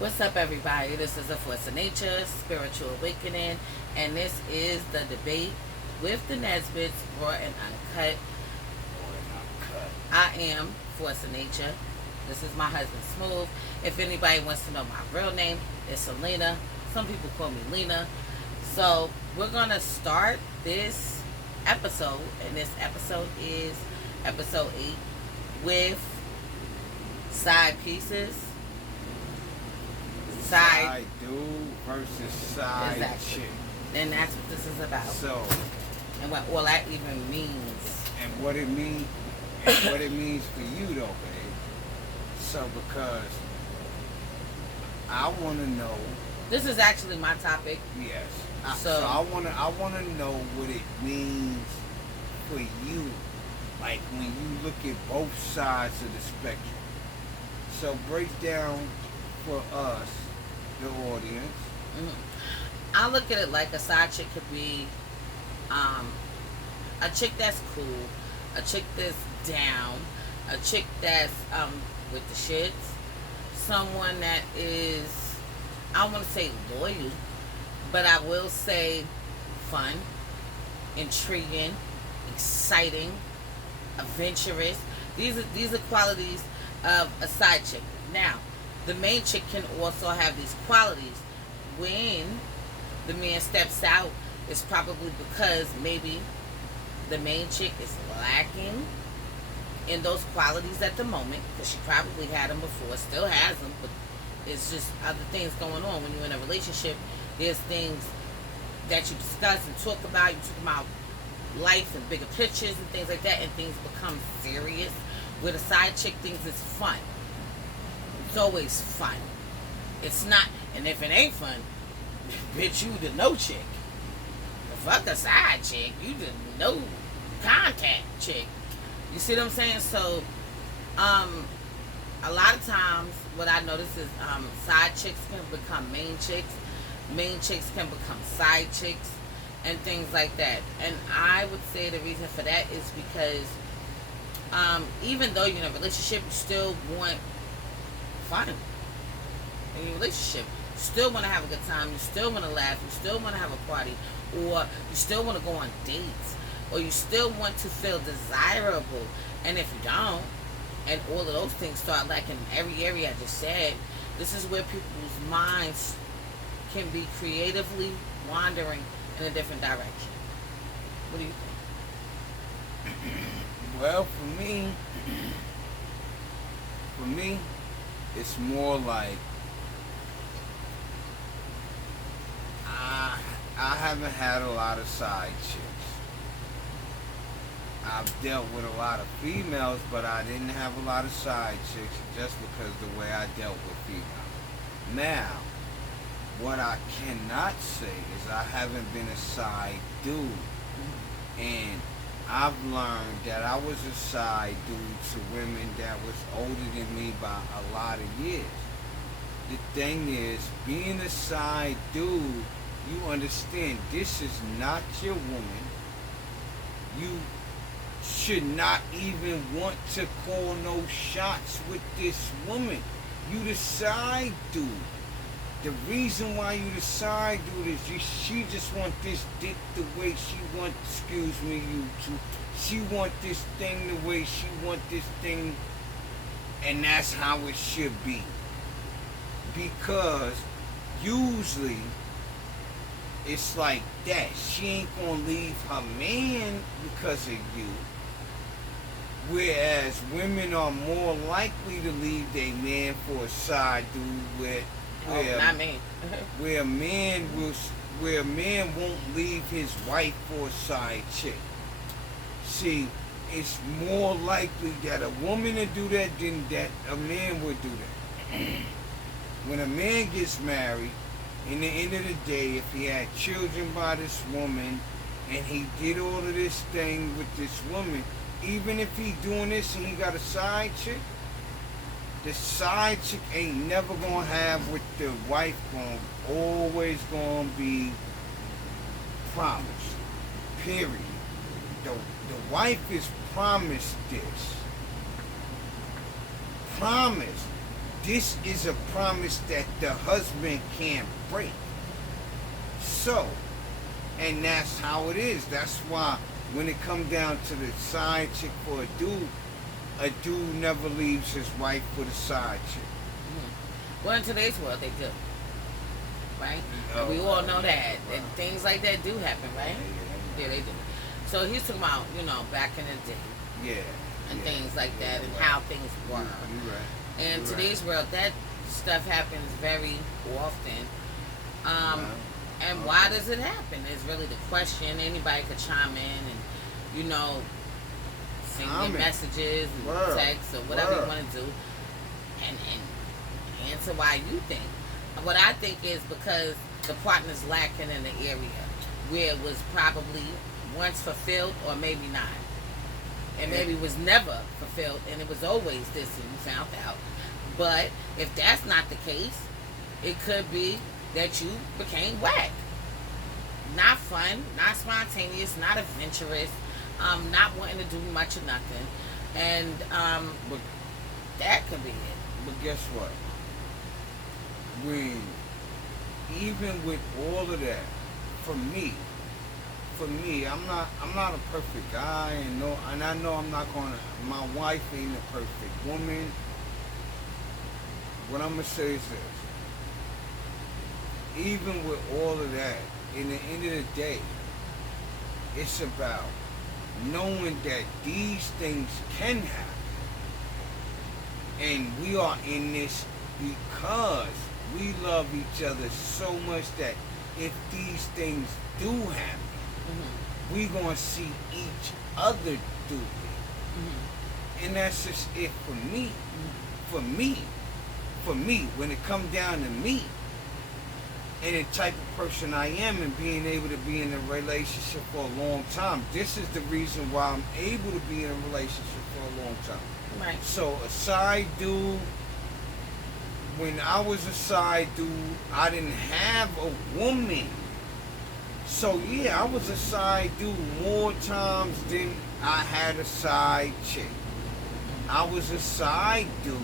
What's up, everybody? This is A Force of Nature, Spiritual Awakening, and this is the debate with the NESBITT'S, raw and uncut. I am Force of Nature. This is my husband, Smooth. If anybody wants to know my real name, it's Selena. Some people call me Lena. So we're gonna start this episode, and this episode is episode 8 with side pieces. Side dude versus side Exactly. chick. And that's what this is about. So, And what all that even means. and what it means for you though, babe. So because I want to know. This is actually my topic. Yes. So I wanna know what it means for you, like when you look at both sides of the spectrum. So break down for us, the audience. I look at it like a side chick could be a chick that's cool, a chick that's down, a chick that's with the shits, someone that is, I don't want to say loyal, but I will say fun, intriguing, exciting, adventurous. These are qualities of a side chick. Now, the main chick can also have these qualities. When the man steps out, it's probably because maybe the main chick is lacking in those qualities at the moment, because she probably had them before, still has them, but it's just other things going on. When you're in a relationship, there's things that you discuss and talk about. You talk about life and bigger pictures and things like that, and things become serious. With a side chick, things is fun. It's always fun. It's not, and if it ain't fun, bitch, you the no chick. The fuck a side chick, you the no contact chick. You see what I'm saying? So, a lot of times, what I notice is side chicks can become main chicks can become side chicks, and things like that. And I would say the reason for that is because even though you're in a relationship, you still want fun in your relationship. You still want to have a good time. You still want to laugh. You still want to have a party, or you still want to go on dates, or you still want to feel desirable. And if you don't, and all of those things start lacking in every area I just said, this is where people's minds can be creatively wandering in a different direction. What do you think? Well, for me, it's more like I haven't had a lot of side chicks. I've dealt with a lot of females, but I didn't have a lot of side chicks just because the way I dealt with females. Now, what I cannot say is I haven't been a side dude. And I've learned that I was a side dude to women that was older than me by a lot of years. The thing is, being a side dude, you understand this is not your woman. You should not even want to call no shots with this woman. You the side dude. The reason why you the side dude is she just want this dick the way she want, excuse me, YouTube. She want this thing the way she want this thing, and that's how it should be. Because usually it's like that. She ain't gonna leave her man because of you. Whereas women are more likely to leave their man for a side dude with Not me. where a man won't leave his wife for a side chick. See, it's more likely that a woman will do that than that a man would do that. When a man gets married, in the end of the day, if he had children by this woman and he did all of this thing with this woman, even if he doing this and he got a side chick, the side chick ain't never gonna have what the wife always gonna be promised. Period. The wife is promised this. Promised. this is a promise that the husband can't break. So, and that's how it is. That's why when it comes down to the side chick for a dude never leaves his wife for the side chick. Well, in today's world, they do. Right? And we all know that. And things like that do happen, right? Yeah, they do. So he's talking about, back in the day. Yeah. And things like that, and how things were. You're right. And today's world, that stuff happens very often. And why does it happen? Is really the question. Anybody could chime in and, send their messages and texts or whatever you want to do, and answer why you think. What I think is because the partner's lacking in the area where it was probably once fulfilled or maybe not. And maybe was never fulfilled and it was always this and you found out. But if that's not the case, it could be that you became whack. Not fun, not spontaneous, not adventurous, not wanting to do much or nothing. And but that could be it. But guess what? Even with all of that, for me, I'm not a perfect guy, and I know I'm not gonna. My wife ain't a perfect woman. What I'm gonna say is this: even with all of that, in the end of the day, it's about knowing that these things can happen, and we are in this because we love each other so much that if these things do happen, we gonna see each other do it, and that's just it for me. For me, when it comes down to me and the type of person I am, and being able to be in a relationship for a long time, this is the reason why I'm able to be in a relationship for a long time. Right. So a side dude. When I was a side dude, I didn't have a woman. So yeah, I was a side dude more times than I had a side chick. I was a side dude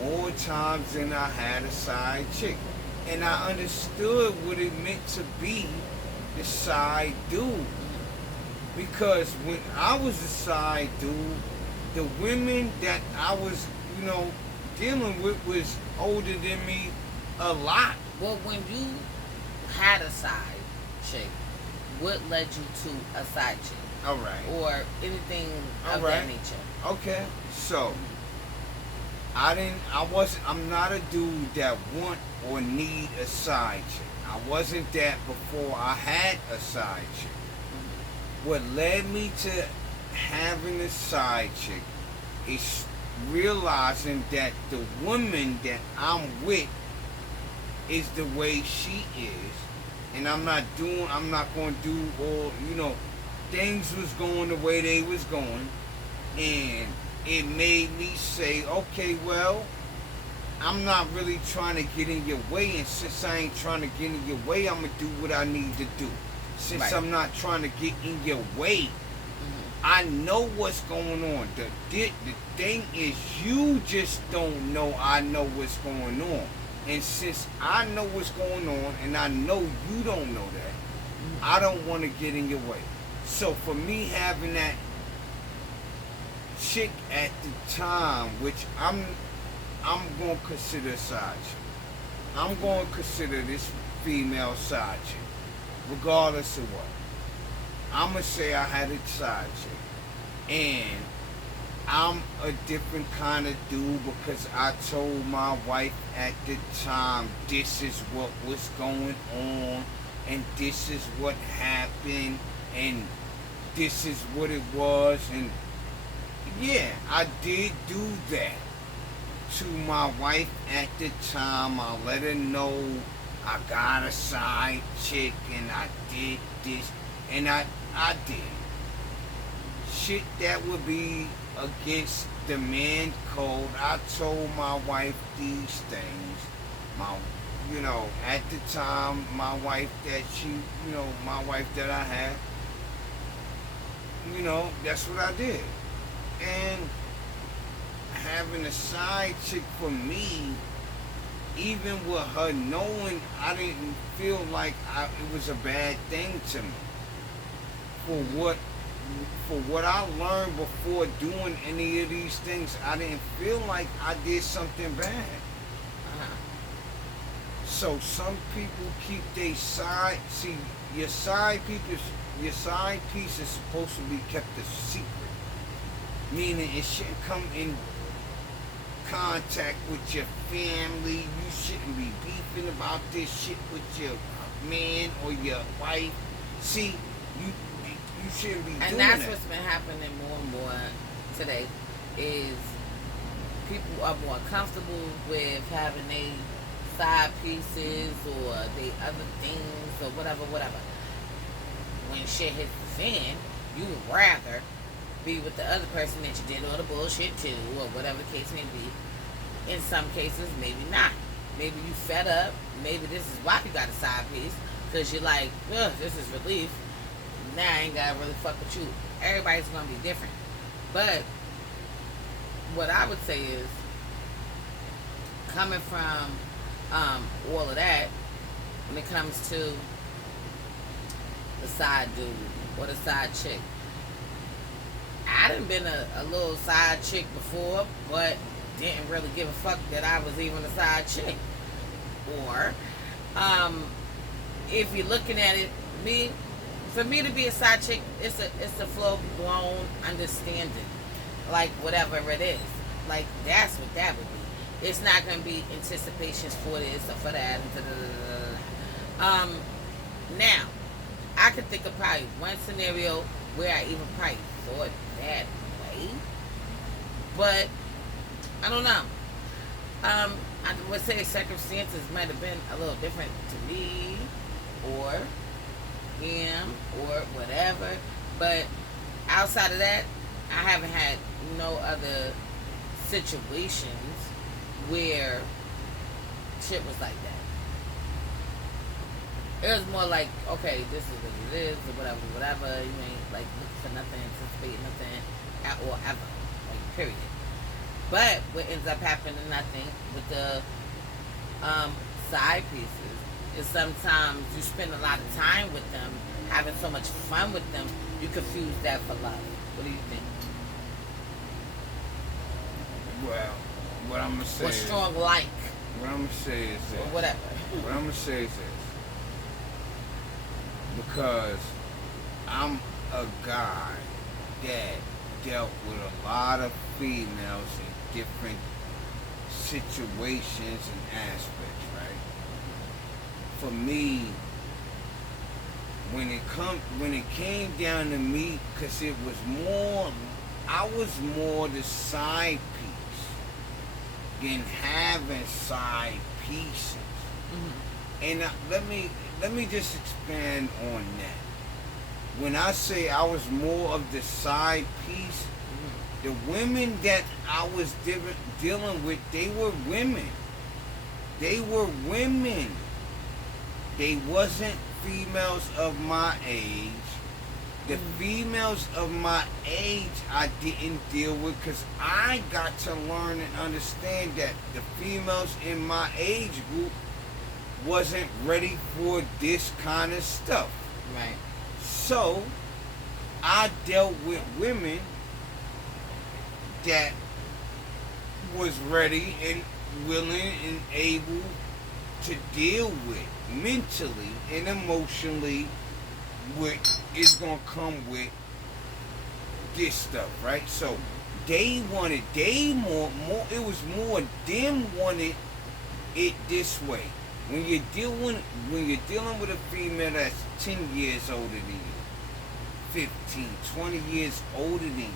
more times than I had a side chick. And I understood what it meant to be the side dude. Because when I was a side dude, the women that I was, dealing with was older than me a lot. Well, when you had a side chick, what led you to a side chick? All right. Or anything of that nature? Okay. So, I'm not a dude that want or need a side chick. I wasn't that before I had a side chick. What led me to having a side chick is realizing that the woman that I'm with is the way she is, and I'm not going to do all, things was going the way they was going, and it made me say, okay, well, I'm not really trying to get in your way, and since I ain't trying to get in your way, I'm going to do what I need to do. Since I'm not trying to get in your way, I know what's going on. The thing is, you just don't know I know what's going on. And since I know what's going on, and I know you don't know that, I don't want to get in your way. So for me having that chick at the time, which I'm going to consider a side chick. I'm going to consider this female side chick, regardless of what. I'm going to say I had a side chick, and I'm a different kind of dude because I told my wife at the time this is what was going on, and this is what happened, and this is what it was, and yeah, I did do that to my wife at the time. I let her know I got a side chick and I did this, and I did shit that would be against the man code. I told my wife these things. At the time, my wife that I had, that's what I did. And having a side chick for me, even with her knowing, I didn't feel like it was a bad thing to me. For what I learned before doing any of these things, I didn't feel like I did something bad. So some people keep their side. See, your side piece is supposed to be kept a secret. Meaning it shouldn't come in contact with your family. You shouldn't be beefing about this shit with your man or your wife. See, you shouldn't be doing that. And that's what's been happening more and more today, is people are more comfortable with having a side pieces or the other things or whatever. When shit hits the fan, you would rather be with the other person that you did all the bullshit to, or whatever the case may be. In some cases, maybe not. Maybe you fed up. Maybe this is why you got a side piece, because you're like, ugh, this is relief. Now I ain't gotta really fuck with you. Everybody's gonna be different. But what I would say is, coming from all of that, when it comes to the side dude or the side chick, I done been a little side chick before, but didn't really give a fuck that I was even a side chick. Or if you're looking at it, for me to be a side chick, it's a full blown understanding, like whatever it is, like that's what that would be. It's not gonna be anticipations for this or for that. Now, I could think of probably one scenario where I even probably thought that way, but I don't know. I would say circumstances might have been a little different to me or him or whatever, but outside of that, I haven't had no other situations where shit was like that. It was more like, okay, this is what it is, or whatever. You ain't like looking for nothing, anticipating nothing at all ever, like period. But what ends up happening, nothing with the side pieces, is sometimes you spend a lot of time with them, having so much fun with them, you confuse that for love. What do you think? Well, what I'm gonna say. Or strong like. What I'm gonna say is this. Or whatever. What I'm gonna say is this. Because I'm a guy that dealt with a lot of females in different situations and aspects, right? For me, when it came down to me, because it was more, I was more the side piece than having side pieces. Mm-hmm. And let me just expand on that. When I say I was more of the side piece, the women that I was dealing with, they were women. They were women. They wasn't females of my age. The females of my age I didn't deal with, because I got to learn and understand that the females in my age group wasn't ready for this kind of stuff. Right. So I dealt with women that was ready and willing and able to deal with mentally and emotionally what is gonna come with this stuff, right? So they more, it was more them wanted it this way. When you're dealing with a female that's 10 years older than you, 15, 20 years older than you,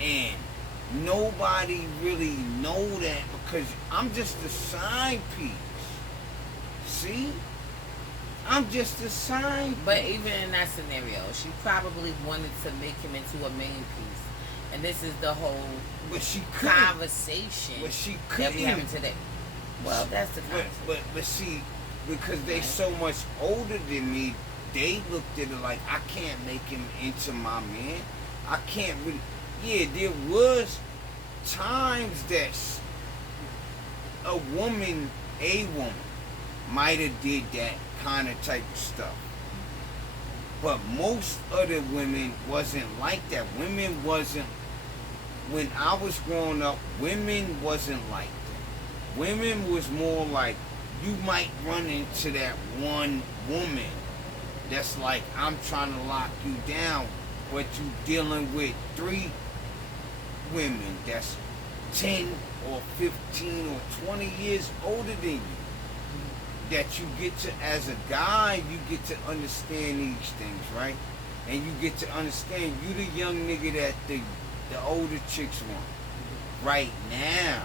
and nobody really know that, because I'm just a side piece. See? I'm just a side piece. But even in that scenario, she probably wanted to make him into a main piece. And this is the whole conversation that we having today. Well, that's the conversation. But see, because they so much older than me, they looked at it like, I can't make him into my man. I can't really. Yeah, there was times that a woman might have did that kind of type of stuff. But most other women wasn't like that. Women wasn't, when I was growing up, women wasn't like that. Women was more like, you might run into that one woman that's like, I'm trying to lock you down, but you dealing with 3 women that's 10 or 15 or 20 years older than you. That you get to, as a guy, you get to understand these things, right? And you get to understand you the young nigga that the older chicks want right now.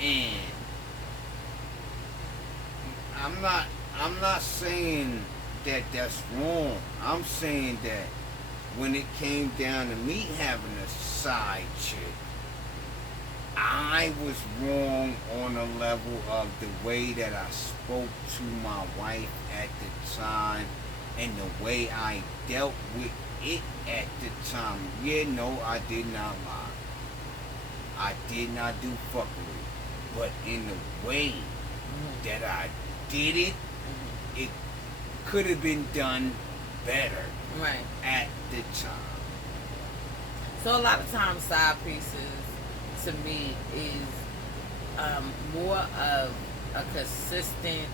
And I'm not saying that that's wrong. I'm saying that when it came down to me having a side chick, I was wrong on the level of the way that I spoke to my wife at the time and the way I dealt with it at the time. Yeah, no, I did not lie. I did not do fuckery. But in the way that I did it, it could have been done better at the time. So a lot of times side pieces to me is more of a consistent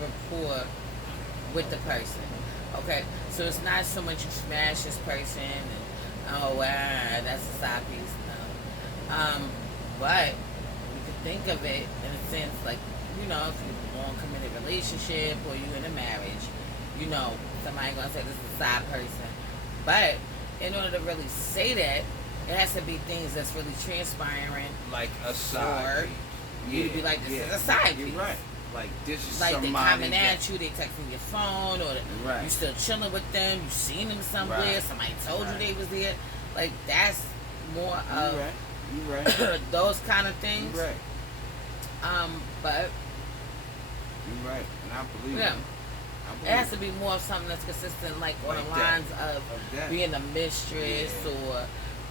rapport with the person. Okay, so it's not so much you smash this person and oh wow, that's a side piece. No, but you could think of it in a sense like, you know, if you're in a committed relationship or you're in a marriage, you know, somebody gonna say this is a side person, but in order to really say that, it has to be things that's really transpiring. Like a side piece. You to be like, this is a side piece. You're right. Like, this is like somebody. Like, they coming at you, they texting your phone, or you still chilling with them, you seen them somewhere, somebody told you they was there. Like, that's more of you right. those kind of things. You right. But you're right. And I believe it. It has to be more of something that's consistent, like on the lines of being a mistress or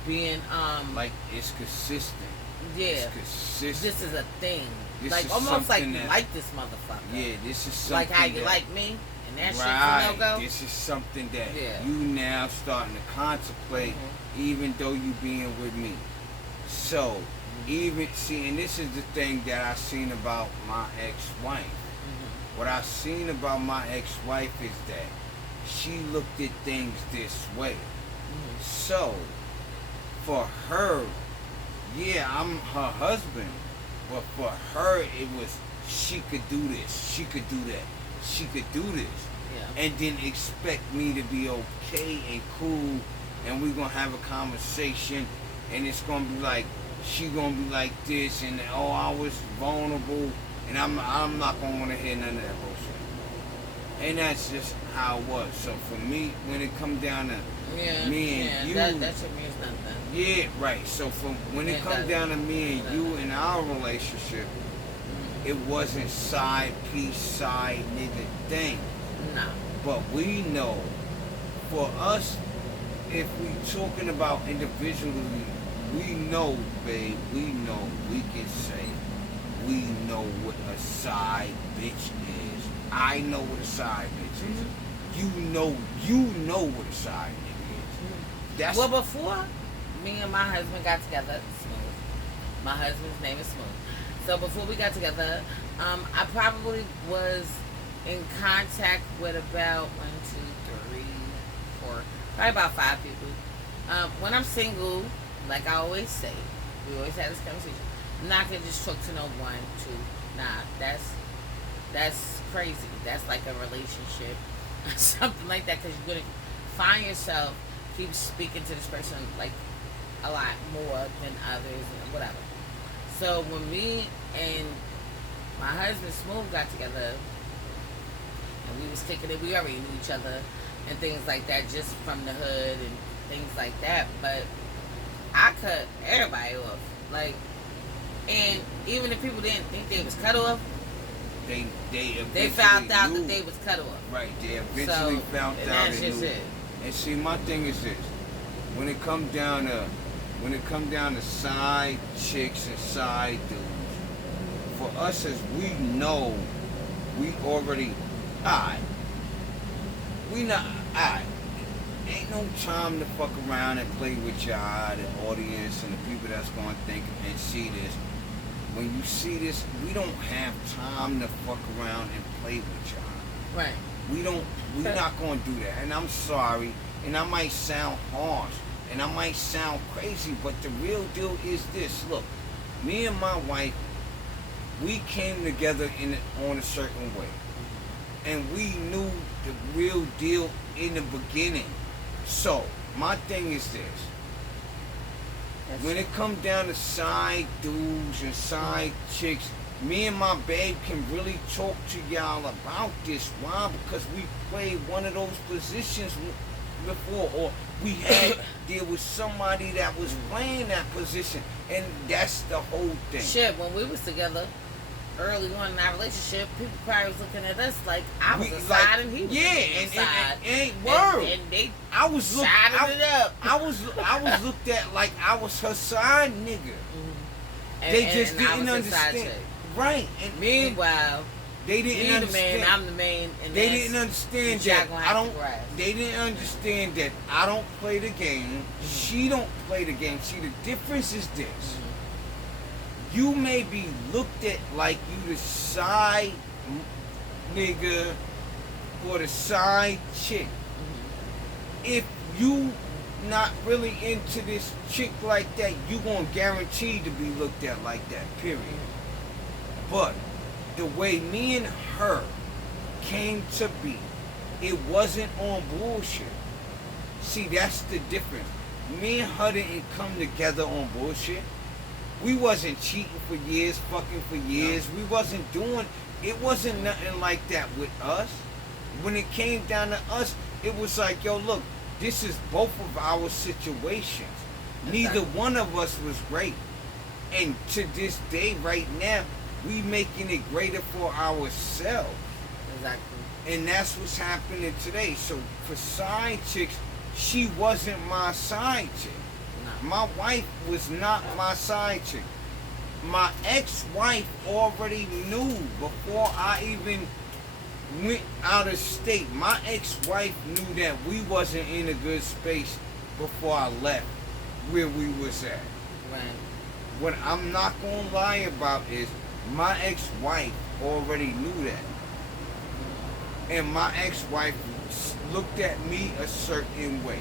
being like it's consistent. Yeah, it's consistent. This is a thing. This like is almost like you that, like this motherfucker. Yeah, this is something like how you that, like me, and that shit's no go. This is something that you now starting to contemplate, even though you being with me. So even see, and this is the thing that I seen about my ex-wife. What I seen about my ex-wife is that she looked at things this way. So, for her, yeah, I'm her husband, but for her, it was, she could do this, she could do that, she could do this. And then expect me to be okay and cool, and we're going to have a conversation, and it's going to be like, she going to be like this, and oh, I was vulnerable, and I'm not going to want to hear none of that bullshit. And that's just how it was. So for me, when it come down to me and you, that shit means nothing. Yeah, right. So when it come down to me and you in our relationship, it wasn't side piece, side nigga thing. No. But we know, for us, if we talking about individually, we know, babe, we know, we can say, we know what a side bitch is. I know what a side bitch is. You know what a side nigga is. That's well, before me and my husband got together, Smooth. My husband's name is Smooth. So before we got together, I probably was in contact with about 1, 2, 3, 4, probably about 5 people. When I'm single, like I always say, we always have this conversation. I'm not gonna just talk to no 1, 2. Nah, that's crazy. That's like a relationship, something like that. Because you're gonna find yourself keep speaking to this person like a lot more than others and whatever. So when me and my husband Smooth got together, and we was kicking it, we already knew each other and things like that, just from the hood and things like that. But I cut everybody off, like. And even if people didn't think they was cut off, they found out that they was cut off. Right, they eventually found out and they knew. It. And see, my thing is this: when it comes down to when it come down to side chicks and side dudes, for us as we know, we already, alright, we not, alright, ain't no time to fuck around and play with y'all, the audience and the people that's going to think and see this. When you see this, we don't have time to fuck around and play with y'all. Right. We're not going to do that. And I'm sorry, and I might sound harsh, and I might sound crazy, but the real deal is this. Look, me and my wife, we came together on a certain way. And we knew the real deal in the beginning. So, my thing is this. When it comes down to side dudes and side chicks, me and my babe can really talk to y'all about this. Why? Because we played one of those positions before, or there was somebody that was playing that position, and that's the whole thing. Shit, when we was together early on in our relationship, people probably was looking at us like I was a side and he was a side. And they I was sided it up. I was looked at like I was her side nigga. Mm-hmm. They just didn't understand. Right. And meanwhile, they didn't understand. The man, I'm the man, and they didn't understand that I don't. They didn't understand that I don't play the game. Mm-hmm. She don't play the game. See, the difference is this. Mm-hmm. You may be looked at like you the side nigga or the side chick. Mm-hmm. If you not really into this chick like that, you gonna guarantee to be looked at like that, period. But the way me and her came to be, it wasn't on bullshit. See, that's the difference. Me and her didn't come together on bullshit. We wasn't cheating for years, fucking for years. We wasn't doing, it wasn't nothing like that with us. When it came down to us, it was like, yo, look, this is both of our situations. Neither one of us was great. And to this day, right now, we making it greater for ourselves. Exactly. And that's what's happening today. So for side chicks, she wasn't my side chick. No. My wife was not my side chick. My ex-wife already knew before I even went out of state. My ex-wife knew that we wasn't in a good space before I left where we was at. Right. What I'm not gonna lie about is my ex-wife already knew that. And my ex-wife looked at me a certain way.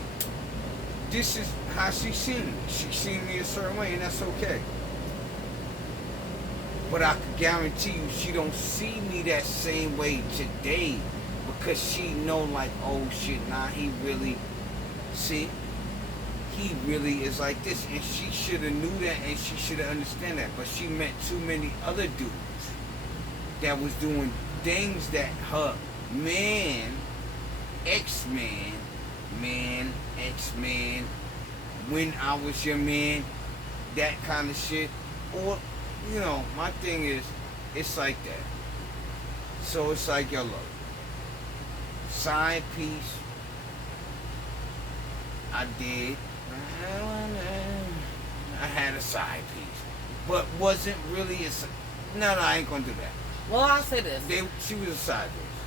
This is how she seen me. She seen me a certain way, and that's okay. But I can guarantee you she don't see me that same way today, because she know like, oh shit, nah, he really is like this, and she should have knew that, and she should have understand that. But she met too many other dudes that was doing things that her man, ex-man, when I was your man, that kind of shit. Or, you know, my thing is, it's like that. So it's like, yo, look, side piece, I did. I had a side piece, but wasn't really no, I ain't gonna do that. Well, I'll say this. She was a side piece.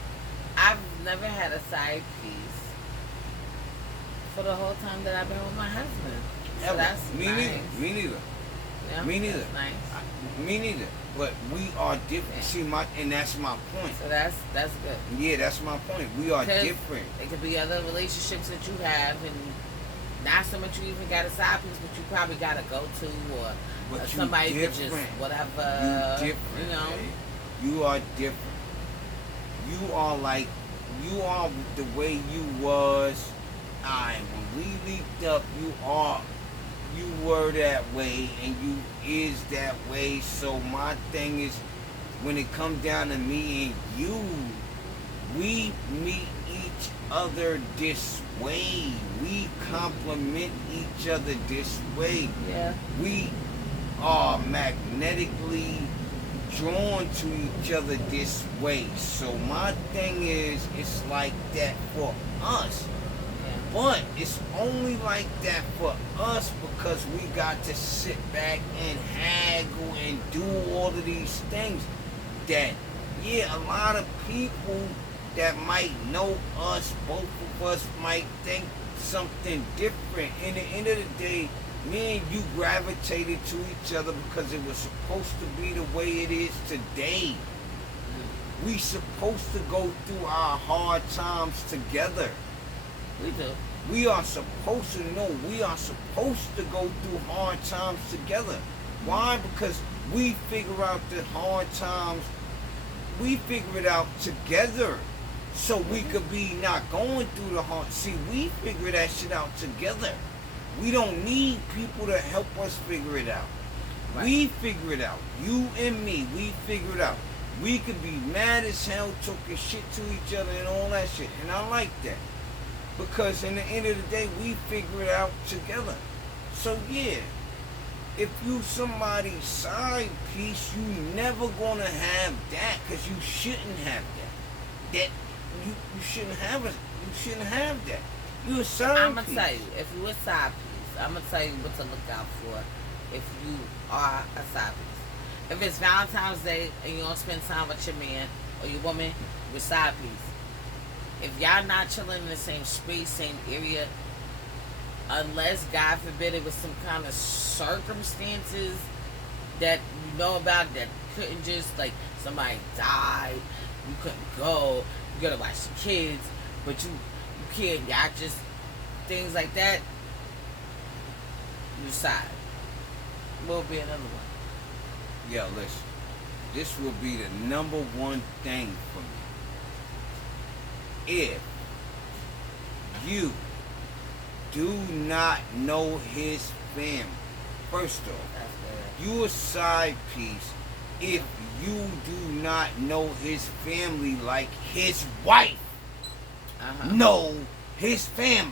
I've never had a side piece for the whole time that I've been with my husband. So that's me nice. neither. Me neither. Yeah, me neither. That's nice. Me neither. But we are different. Yeah. See, and that's my point. So that's good. Yeah, that's my point. We are different. It could be other relationships that you have, and not so much you even got a side piece, but you probably got to go to, or somebody that just whatever. You different. You know. Babe. You are different. You are the way you was. When we leaked up, you were that way, and you is that way. So my thing is, when it comes down to me and you, we meet each other this way. We complement each other this way. Yeah. We are magnetically drawn to each other this way. So my thing is, it's like that for us. Yeah. But it's only like that for us because we got to sit back and haggle and do all of these things that, yeah, a lot of people that might know us, both of us might think something different. In the end of the day, me and you gravitated to each other because it was supposed to be the way it is today. We supposed to go through our hard times together. We do. We are supposed to know. We are supposed to go through hard times together. Why? Because we figure out the hard times. We figure it out together. So we could be not going through the hard. See, we figure that shit out together. We don't need people to help us figure it out. Right. We figure it out. You and me, we figure it out. We could be mad as hell, talking shit to each other and all that shit. And I like that. Because in the end of the day, we figure it out together. So yeah, if you somebody's side piece, you never gonna have that because you shouldn't have that. That you shouldn't have it. You shouldn't have that. You a side I'm gonna piece. tell you, if you a side piece, I'm gonna tell you what to look out for if you are a side piece. If it's Valentine's Day and you don't spend time with your man or your woman, you're a side piece. If y'all not chilling in the same space, same area, unless God forbid it was some kind of circumstances that you know about that couldn't just, like somebody died, you couldn't go, you gotta watch the kids, but you can't, y'all just things like that, you side. Will be another one. Yeah, listen. This will be the number one thing for me. If you do not know his family, first off, you a side piece if you do not know his family like his wife know his family.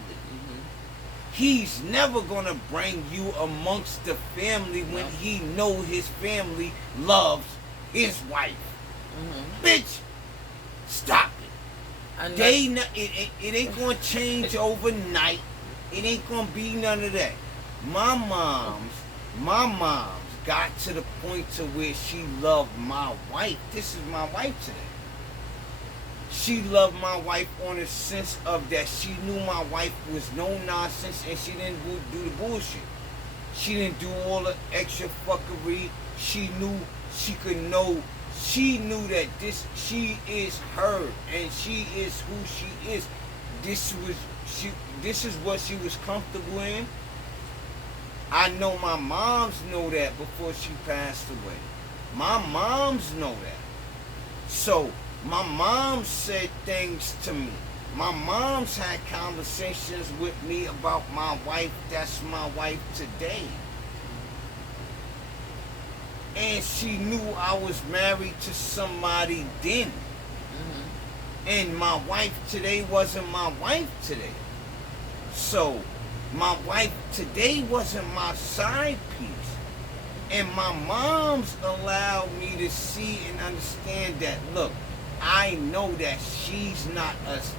He's never gonna bring you amongst the family when he know his family loves his wife. Bitch, stop it. It ain't gonna change overnight. It ain't gonna be none of that. My mom's got to the point to where she loved my wife. This is my wife today. She loved my wife on the sense of that she knew my wife was no nonsense and she didn't do the bullshit. She didn't do all the extra fuckery. She knew she could know. She knew that she is her and she is who she is. This is what she was comfortable in. I know my moms know that before she passed away. My moms know that. So my mom said things to me. My mom's had conversations with me about my wife. That's my wife today. And she knew I was married to somebody then. And my wife today wasn't my wife today. So my wife today wasn't my side piece. And my mom's allowed me to see and understand that, look, I know that she's not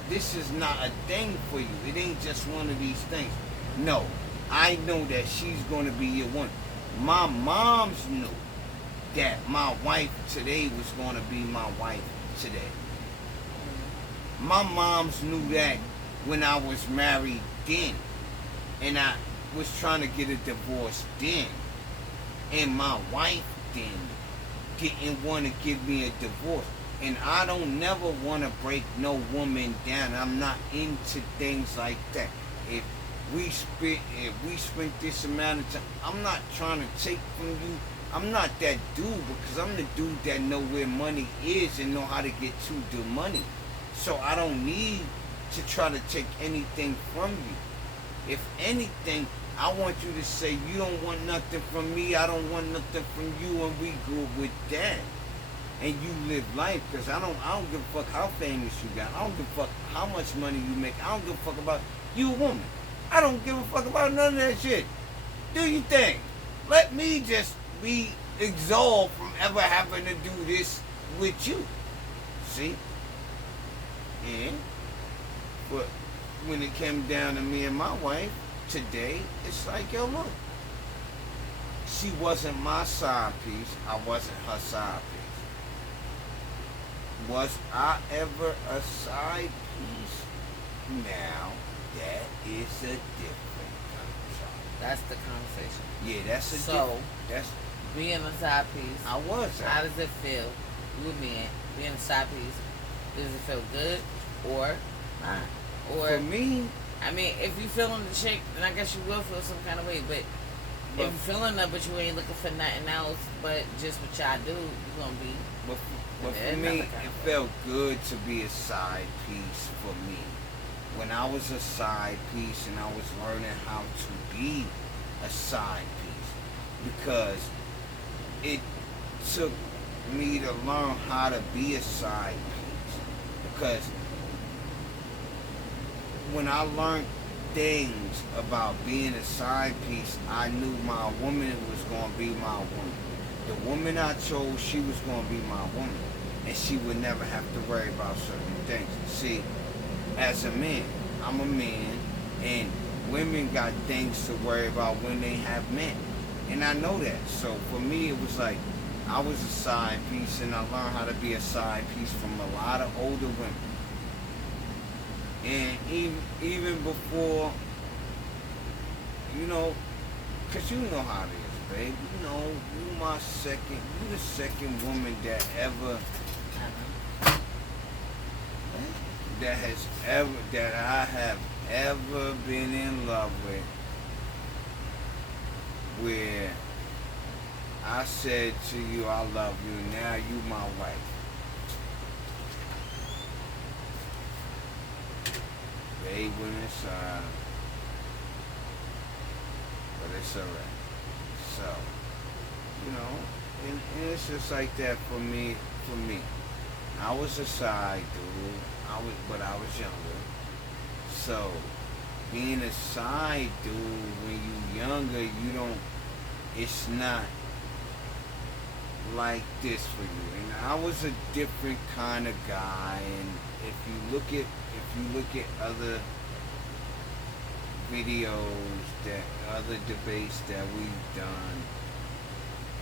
this is not a thing for you. It ain't just one of these things. No, I know that she's going to be your one. My moms knew that my wife today was going to be my wife today. My moms knew that when I was married then. And I was trying to get a divorce then. And my wife then didn't want to give me a divorce. And I don't never want to break no woman down. I'm not into things like that. If we spent this amount of time, I'm not trying to take from you. I'm not that dude because I'm the dude that know where money is and know how to get to the money. So I don't need to try to take anything from you. If anything, I want you to say you don't want nothing from me, I don't want nothing from you, and we go with that. And you live life, because I don't give a fuck how famous you got. I don't give a fuck how much money you make. I don't give a fuck about you a woman. I don't give a fuck about none of that shit. Do your thing. Let me just be exalted from ever having to do this with you. See? And but when it came down to me and my wife today, it's like, yo, look, she wasn't my side piece. I wasn't her side piece. Was I ever a side piece? Now, that is a different conversation. That's the conversation. Yeah, that's a So, that's being a side piece, I was. how does it feel? You and me, being a side piece, does it feel good or not? Or For me, I mean, if you feeling the chick, then I guess you will feel some kind of way. But if you feeling her, but you ain't looking for nothing else, but just what y'all do, you gonna be. but for me, it felt good to be a side piece for me. When I was a side piece and I was learning how to be a side piece, because it took me to learn how to be a side piece. Because when I learned things about being a side piece, I knew my woman was going to be my woman. The woman I chose, she was going to be my woman. And she would never have to worry about certain things. See, as a man, I'm a man, and women got things to worry about when they have men. And I know that. So for me, it was like, I was a side piece, and I learned how to be a side piece from a lot of older women. And even before, you know, because you know how it is, babe. You know, you the second woman that I have ever been in love with, where I said to you, I love you, now you my wife. They went inside, but it's alright. So, you know, and it's just like that for me. I was a side dude, but I was younger. So, being a side dude when you younger, it's not like this for you. And I was a different kind of guy, and if you look at other videos, other debates that we've done,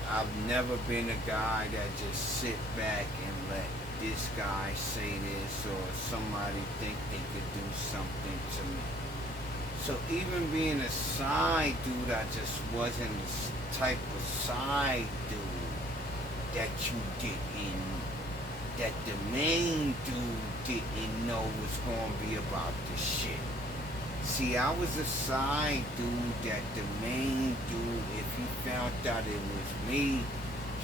I've never been a guy that just sit back and let this guy say this or somebody think they could do something to me. So even being a side dude, I just wasn't the type of side dude that the main dude didn't know was going to be about the shit. See, I was a side dude that the main dude, if he found out it was me,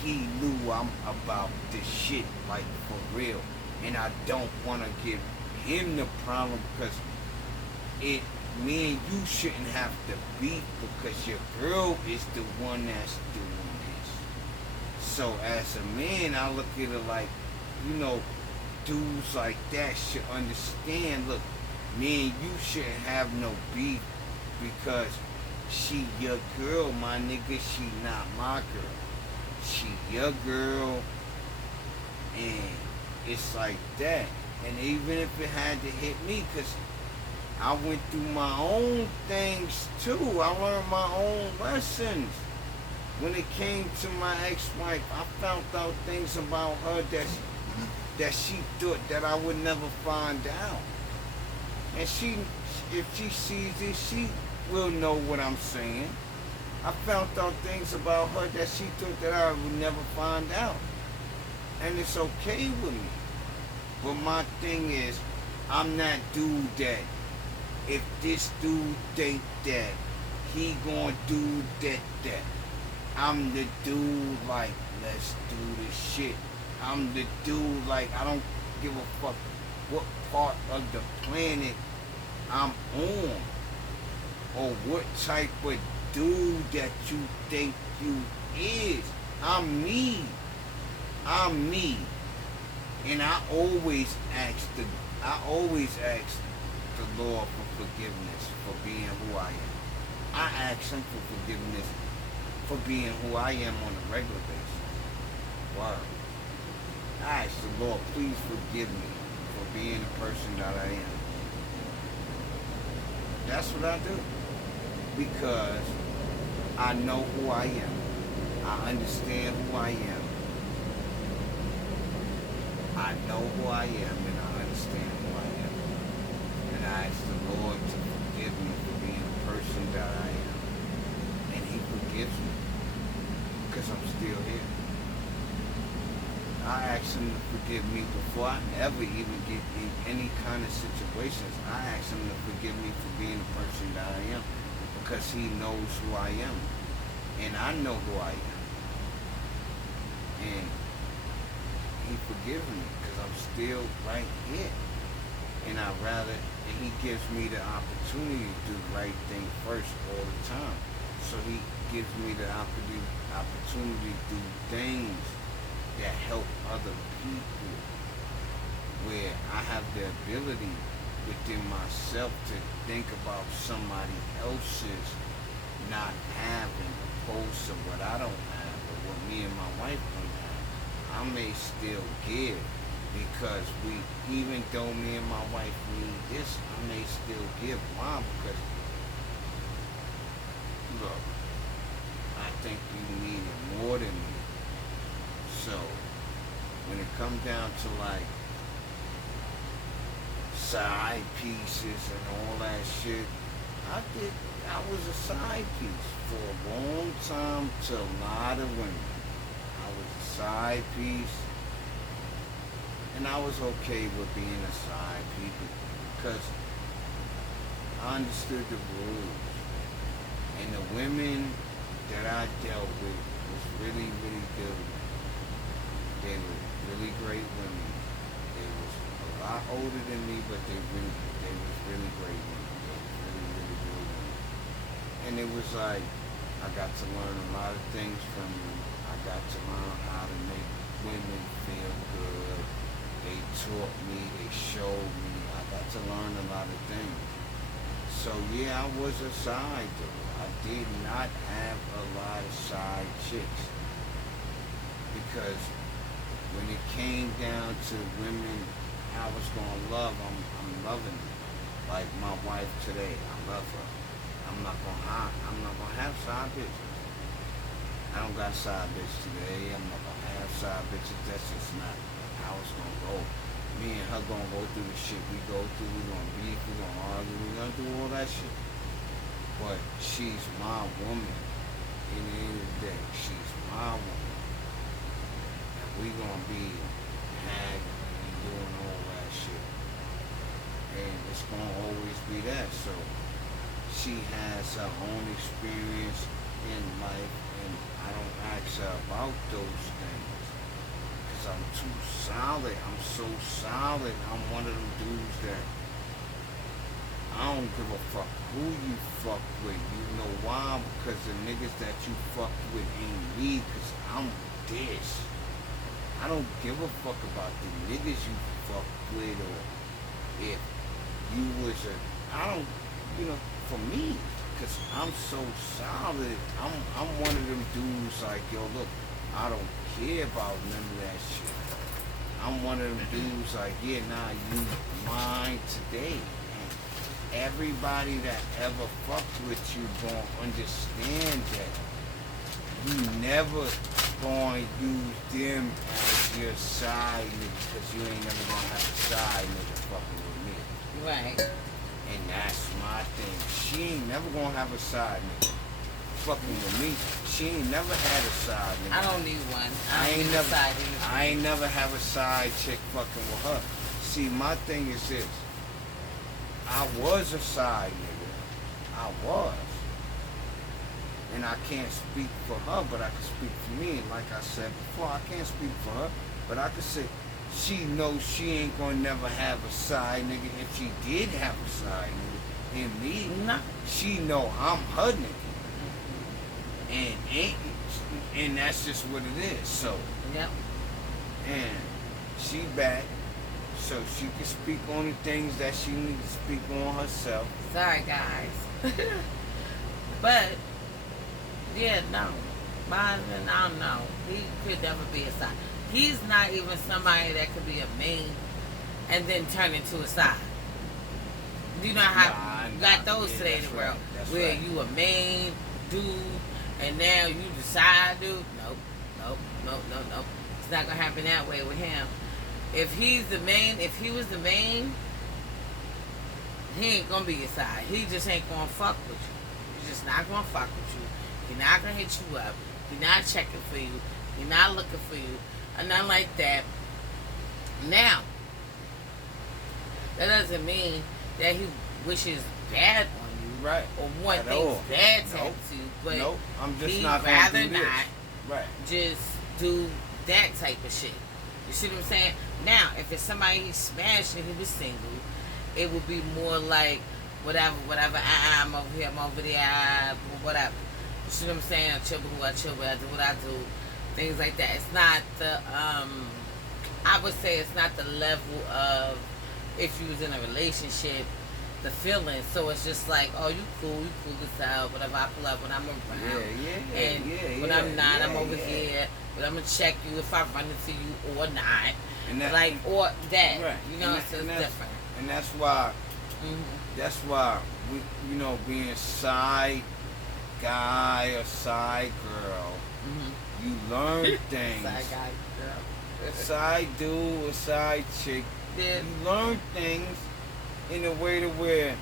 he knew I'm about the shit, like for real. And I don't want to give him the problem, because me and you shouldn't have to beef, because your girl is the one that's doing this. So as a man, I look at it like, you know, dudes like that should understand, look, me and you shouldn't have no beef, because she your girl, my nigga, she not my girl. She your girl, and it's like that. And even if it had to hit me, because I went through my own things too. I learned my own lessons. When it came to my ex-wife, I found out things about her that she thought that I would never find out. And if she sees this, she will know what I'm saying. I found out things about her that she thought that I would never find out. And it's okay with me. But my thing is, I'm that dude that if this dude think that he gonna do that, I'm the dude like, let's do this shit. I'm the dude like, I don't give a fuck what part of the planet I'm on, or what type of dude that you think you is. I'm me. And I always ask the Lord for forgiveness for being who I am. I ask him for forgiveness for being who I am on a regular basis. Word. I ask the Lord, please forgive me for being the person that I am. That's what I do. Because I know who I am. I understand who I am. I know who I am and I understand who I am. And I ask the Lord to forgive me for being the person that I am. And He forgives me because I'm still here. I ask Him to forgive me before I ever even get in any kind of situations. I ask Him to forgive me for being the person that I am because He knows who I am. And I know who I am. And He forgives me because I'm still right here. And He gives me the opportunity to do the right thing first all the time. So He gives me the opportunity to do things that help other people, where I have the ability within myself to think about somebody else's not having, opposed to what I don't have or what me and my wife don't have. I may still give because even though me and my wife need this, I may still give. Why? Because look, I think you need it more than me. So when it comes down to like side pieces and all that shit, I was a side piece for a long time to a lot of women. I was a side piece, and I was okay with being a side piece because I understood the rules. And the women that I dealt with was really, really good. They were really great women. They was a lot older than me, but they was really great women. They was really, really good women. And it was like, I got to learn a lot of things from them. I got to learn how to make women feel good. They taught me, they showed me. I got to learn a lot of things. So yeah, I was a side though. I did not have a lot of side chicks. Because when it came down to women I was gonna love, I'm loving them. Like my wife today, I love her. I'm not gonna have side bitches. I don't got side bitches today. I'm not gonna have side bitches. That's just not how it's gonna go. Me and her gonna go through the shit we go through. We gonna beef, we gonna argue, we gonna do all that shit. But she's my woman. In the end of the day, she's my woman. We gonna be haggling and doing all that shit, and it's gonna always be that. So she has her own experience in life, and I don't ask her about those things because I'm too solid. I'm so solid. I'm one of them dudes that I don't give a fuck who you fuck with. You know why? Because the niggas that you fuck with ain't me. Because I'm this. I don't give a fuck about the niggas you fuck with, or if you was for me, cause I'm so solid. I'm one of them dudes like, yo, look, I don't care about none of that shit. I'm one of them dudes like, yeah, nah, you mine today. And everybody that ever fucked with you gonna understand that you never gonna use them as your side nigga, because you ain't never gonna have a side nigga fucking with me. Right. And that's my thing. She ain't never gonna have a side nigga fucking with me. She ain't never had a side nigga. I don't need one. I ain't never have a side chick fucking with her. See, my thing is this. I was a side nigga. I was. And I can't speak for her, but I can speak for me. And like I said before, I can't speak for her, but I can say she knows she ain't gonna never have a side nigga. If she did have a side nigga in me, she know I'm her nigga. And that's just what it is. So yep. And she back, so she can speak on the things that she needs to speak on herself. Sorry, guys. But yeah, no. Mine, I don't know. He could never be a side. He's not even somebody that could be a main and then turn into a side. You know how? Nah, You got those today in the world. Where you a main dude and now you decide, dude. Nope. It's not gonna happen that way with him. If he was the main, he ain't gonna be your side. He just ain't gonna fuck with you. He's just not gonna fuck with you. He's not gonna hit you up. He's not checking for you. He's not looking for you. And nothing like that. Now, that doesn't mean that he wishes bad on you, right? Or want things bad to you, but I'm just he'd not rather do this. not right. just do that type of shit. You see what I'm saying? Now, if it's somebody he smashed and he was single, it would be more like whatever. I'm over here, I'm over there, whatever. You see what I'm saying? I chill with who I chill with. I do what I do. Things like that. It's not the I would say it's not the level of if you was in a relationship, the feeling. So it's just like, oh, you cool as hell, whatever. I pull up when I'm around. And when I'm not, I'm over here. But I'm gonna check you if I run into you or not. And that, like, or that. Right. You know, it's different. And that's why we, you know, being side guy or side girl, you learn things. Side guy, girl. Side dude or side chick. Yeah. You learn things in a way to where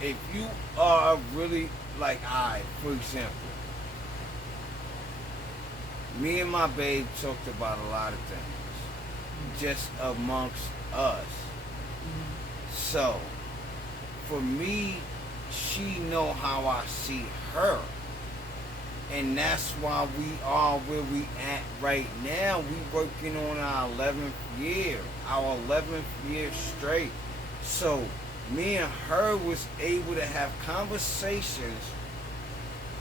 if you are really like for example, me and my babe talked about a lot of things just amongst us. So for me, she know how I see her. And that's why we are where we at right now. We working on our 11th year straight. So me and her was able to have conversations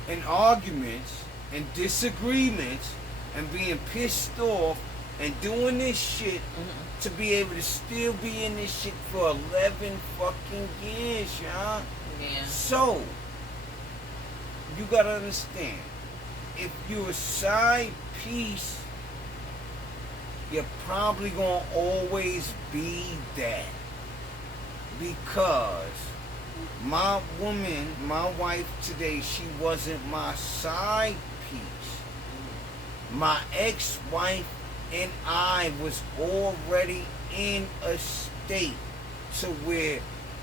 and arguments and disagreements and being pissed off and doing this shit to be able to still be in this shit for 11 fucking years, y'all. Yeah. So you gotta understand, if you're a side piece, you're probably gonna always be that. Because my woman, my wife today, she wasn't my side piece. My ex-wife and I was already in a state to where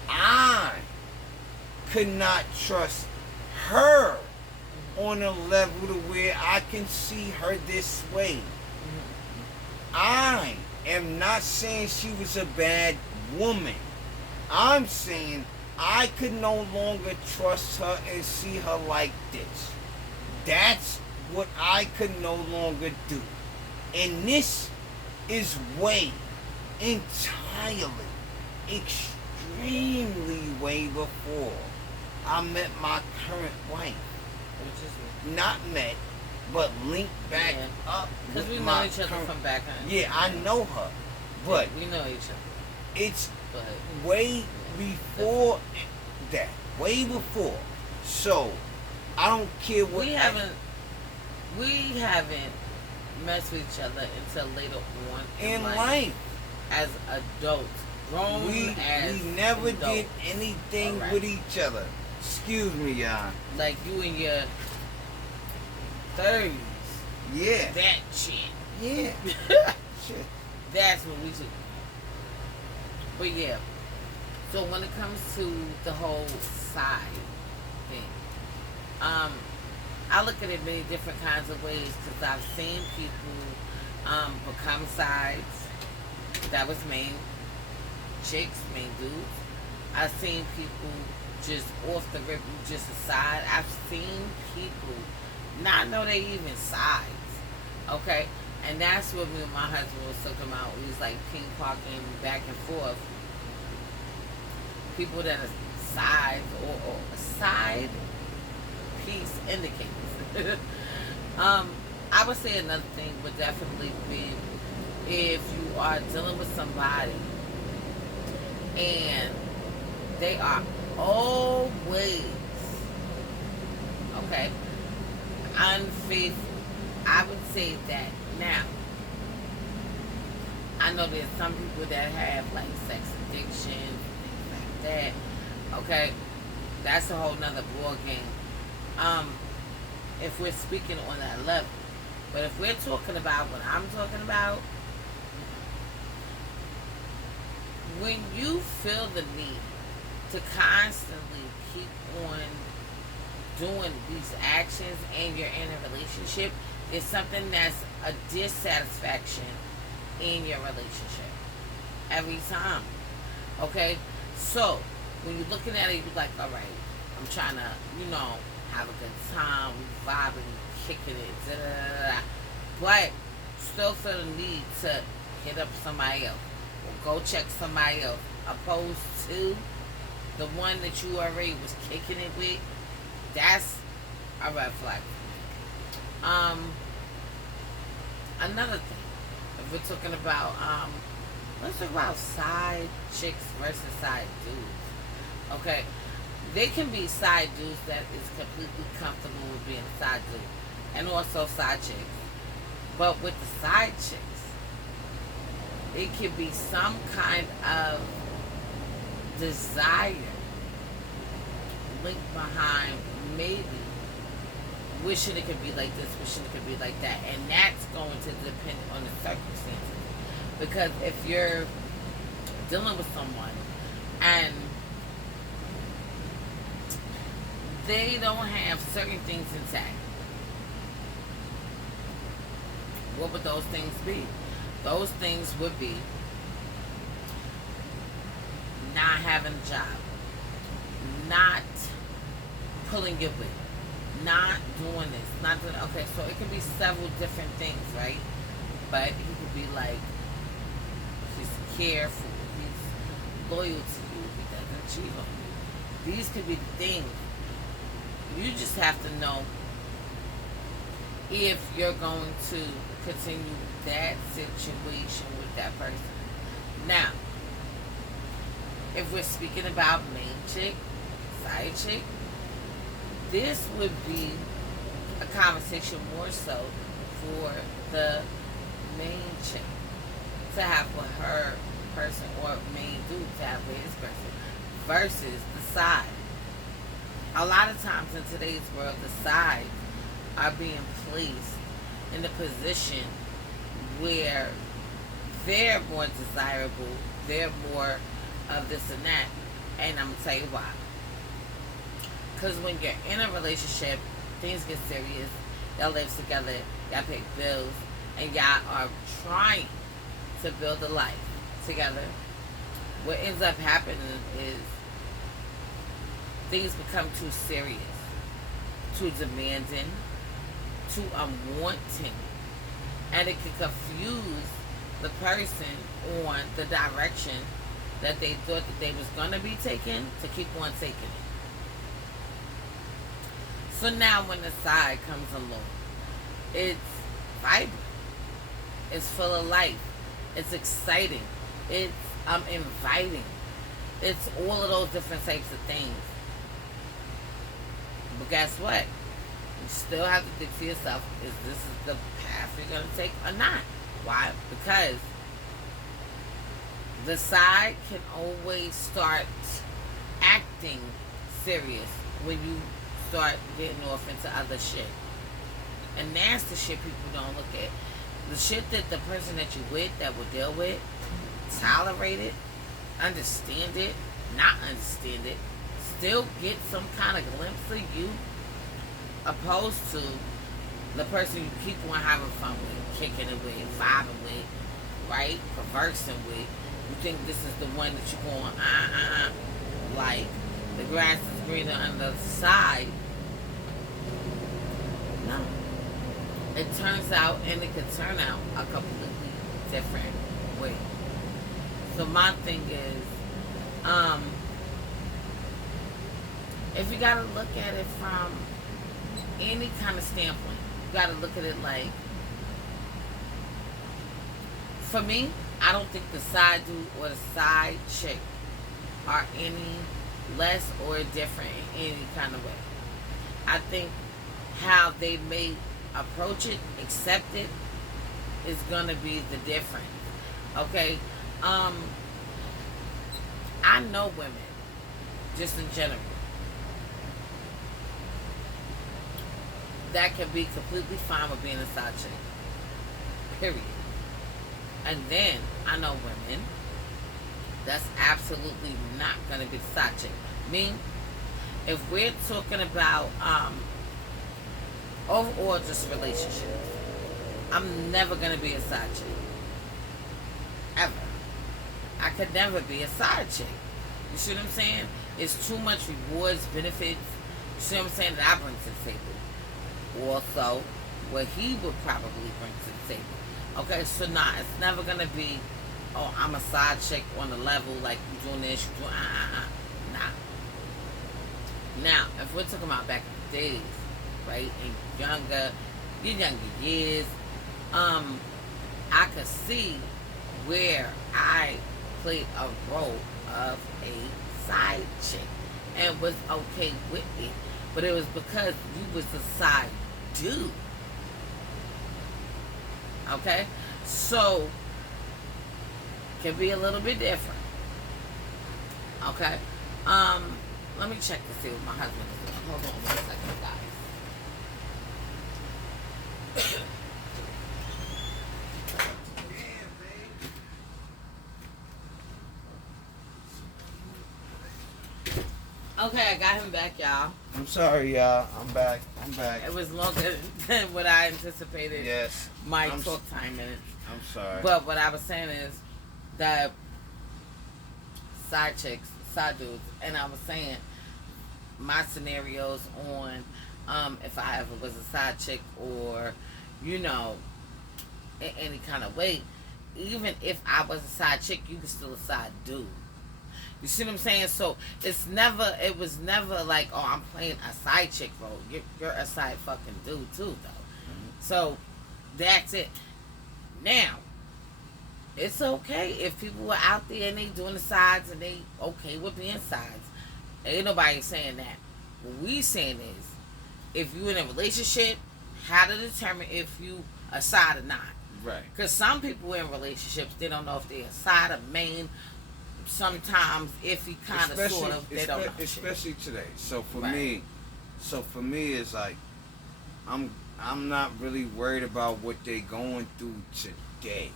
I could not trust her on a level to where I can see her this way. I am not saying she was a bad woman. I'm saying I could no longer trust her and see her like this. That's what I could no longer do. And this is way entirely, extremely way before I met my current wife. Not met, but linked back up. Because we know each other from back on. Yeah, I know her. But we know each other. It's way before that. Way before. So I don't care what we haven't messed with each other until later on in life. As adults. Grown as we never adults. did anything with each other. Excuse me, y'all. Like you in your 30s. Yeah. That shit. Yeah. Shit. That's what we do. But yeah. So when it comes to the whole side thing, I look at it many different kinds of ways because I've seen people become sides. That was main chicks, main dudes. I've seen people just off the rip, just a side. I've seen people not know they even sides. Okay? And that's what me and my husband was talking about. We was like ping-ponging back and forth. People that are sides or a side piece indicators. I would say another thing would definitely be if you are dealing with somebody and they are always unfaithful. I would say that. Now, I know there's some people that have like sex addiction, things like that. Okay, That's a whole nother ball game. Um, if we're speaking on that level. But if we're talking about what I'm talking about, when you feel the need to constantly keep on doing these actions and you're in a relationship, it's something that's a dissatisfaction in your relationship every time. Okay? So, when you're looking at it, you're like, all right, I'm trying to, have a good time, vibing, kicking it, da da da da. But still feel the need to hit up somebody else or go check somebody else, opposed to the one that you already was kicking it with. That's a red flag. Another thing, if we're talking about, let's talk about side chicks versus side dudes. Okay, they can be side dudes that is completely comfortable with being a side dude, and also side chicks. But with the side chicks, it could be some kind of desire linked behind, maybe wishing it could be like this, wishing it could be like that, and that's going to depend on the circumstances. Because if you're dealing with someone and they don't have certain things intact, what would those things be? Those things would be not having a job, not pulling your weight, not doing this, not doing. Okay, so it could be several different things, right? But he could be like, he's careful, he's loyal to you, he doesn't cheat on you. These could be the things. You just have to know if you're going to continue that situation with that person. Now, if we're speaking about main chick, side chick, this would be a conversation more so for the main chick to have with her person, or main dude to have with his person, versus the side. A lot of times in today's world, the sides are being placed in the position where they're more desirable, they're more of this and that, and I'm going to tell you why. Because when you're in a relationship, things get serious, y'all live together, y'all pay bills, and y'all are trying to build a life together. What ends up happening is things become too serious, too demanding, too unwanting, and it can confuse the person on the direction that they thought that they was going to be taking to keep on taking it. So now when the side comes along, it's vibrant, it's full of life, it's exciting, it's inviting, it's all of those different types of things. But guess what? You still have to think to yourself, is this the path you're going to take or not? Why? Because the side can always start acting serious when you start getting off into other shit. And that's the shit people don't look at. The shit that the person that you with, that will deal with, tolerate it, understand it, not understand it, still get some kind of glimpse of you, opposed to the person you keep on having fun with, kicking it with, vibing with, right? Conversing with. You think this is the one that you're going, like the grass is greener on the other side. No. It turns out, and it could turn out a completely different way. So my thing is, if you gotta look at it from any kind of standpoint, you gotta look at it like, for me, I don't think the side dude or the side chick are any less or different in any kind of way. I think how they may approach it, accept it, is gonna be the difference. Okay? I know women, just in general, that can be completely fine with being a side chick. Period. And then I know women that's absolutely not gonna be the side chick. Me, if we're talking about overall just relationships, I'm never gonna be a side chick. Ever. I could never be a side chick. You see what I'm saying? It's too much rewards, benefits. You see what I'm saying? That I bring to the table. Also, what he would probably bring to the table. Okay, so nah, it's never gonna be, oh, I'm a side chick on the level, like you doing this, you doing nah. Now, if we're talking about back in the days, right, in your younger years, I could see where I played a role of a side chick and was okay with it, but it was because you was a side dude. Okay, so can be a little bit different. Okay, let me check to see what my husband is doing. Hold on 1 second, guys. Okay, I got him back, y'all. I'm sorry, y'all. I'm back. It was longer than what I anticipated. Yes. My talk time minutes. I'm sorry. But what I was saying is that side chicks, side dudes, and I was saying my scenarios on if I ever was a side chick or, you know, in any kind of way. Even if I was a side chick, you was still a side dude. You see what I'm saying? So it was never like, oh, I'm playing a side chick role. You're a side fucking dude too, though. Mm-hmm. So that's it. Now, it's okay if people are out there and they doing the sides and they okay with being sides. Ain't nobody saying that. What we saying is, if you in a relationship, how to determine if you a side or not. Right. Because some people in relationships, they don't know if they're a side or main. Sometimes iffy, kind of, sort of, they don't know. Especially today. So for me, it's like I'm not really worried about what they going through today.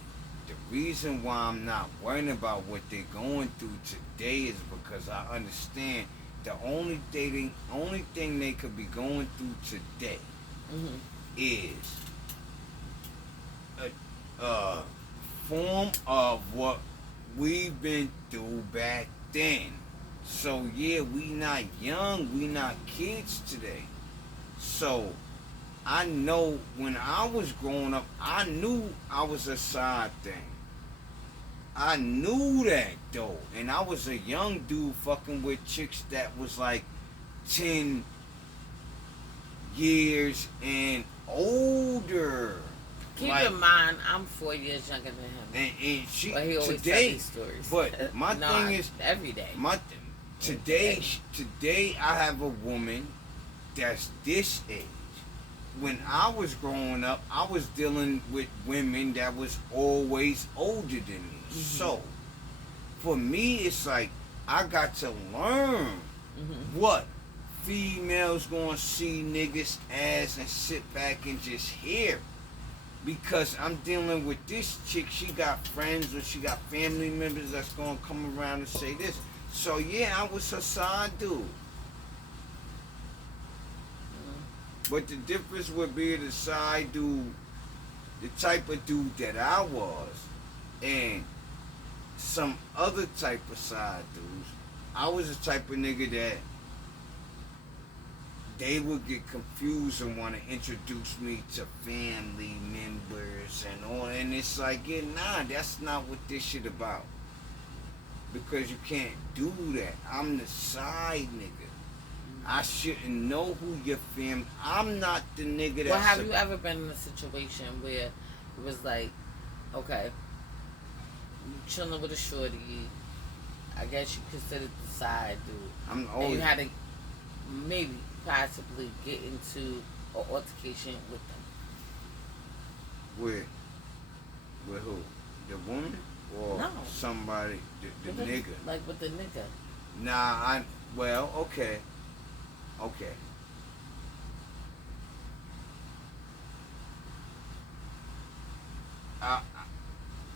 The reason why I'm not worrying about what they're going through today is because I understand the only thing they could be going through today is a form of what we've been through back then. So yeah, we not young, we not kids today. So I know when I was growing up, I knew I was a side thing. I knew that though. And I was a young dude fucking with chicks that was like 10 years and older. Keep in mind, I'm 4 years younger than him. And she but he always today, these stories. But my thing is every day. Today I have a woman that's this age. When I was growing up, I was dealing with women that was always older than me. Mm-hmm. So for me, it's like I got to learn what females gonna see niggas as and sit back and just hear. Because I'm dealing with this chick, she got friends or she got family members that's gonna come around and say this. So yeah, I was her side dude. But the difference would be the side dude, the type of dude that I was, and some other type of side dudes. I was the type of nigga that they would get confused and want to introduce me to family members and all, and it's like, yeah, nah, that's not what this shit about. Because you can't do that. I'm the side nigga. I shouldn't know who your family. I'm not the nigga that's. Well, have you ever been in a situation where it was like, okay, you chilling with a shorty, I guess you considered the side dude. I'm always. And you had to maybe possibly get into an altercation with them. With who? The woman or no. Somebody? The nigga. Like with the nigga. Nah, well, okay.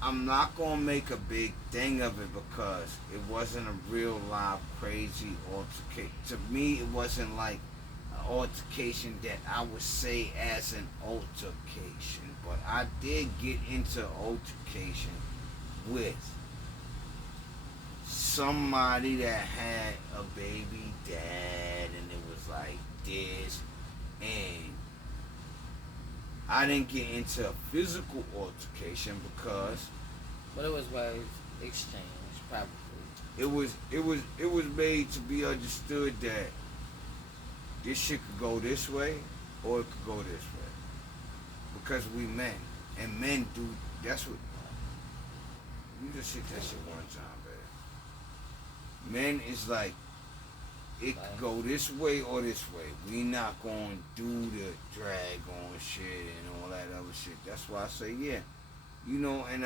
I'm not gonna make a big thing of it because it wasn't a real live crazy altercation. To me, it wasn't like an altercation that I would say as an altercation. But I did get into altercation with somebody that had a baby dad, and it was like this, and I didn't get into a physical altercation because But it was words exchange, probably. it was made to be understood that this shit could go this way or it could go this way. Because we men. And men do that's what you just hit that shit one time, babe. Men is like it could go this way or this way. We not gonna do the drag on shit and all that other shit. That's why I say yeah. You know, and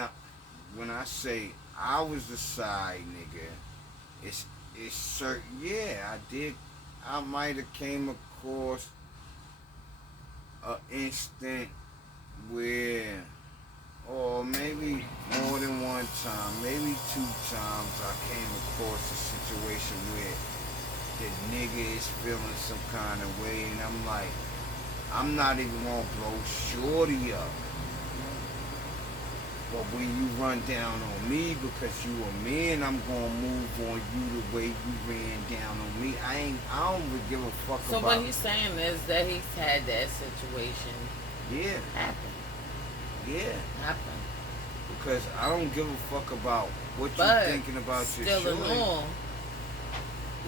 when I say I was the side nigga, it's certain. Yeah, I did. I might have came across an instant where, or maybe more than one time, maybe two times, I came across a situation where the nigga is feeling some kind of way, and I'm like, I'm not even gonna blow shorty up. But when you run down on me because you a man, I'm gonna move on you the way you ran down on me. I don't really give a fuck So about. what he's saying is that he's had that situation Yeah, happen. yeah. Happen. Because I don't give a fuck about what But you're thinking about your still in shorty. all,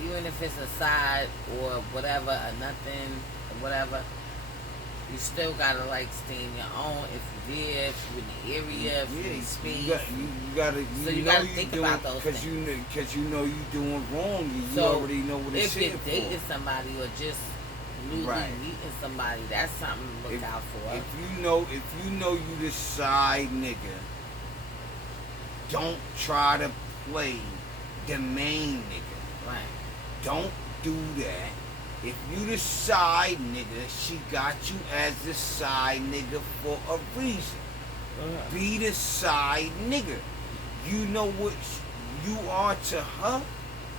even if it's a side or whatever, or nothing, or whatever, you still gotta like stay in your own. If you live, if you in the area, if you in space. You gotta think about those because you know you doing wrong. You already know what it's if you're here for. dating somebody or just newly meeting somebody, that's something to look out for. If you know you the side nigga, don't try to play the main nigga. Right. Don't do that. If you the side nigga, she got you as the side nigga for a reason. Be the side nigga. You know what you are to her.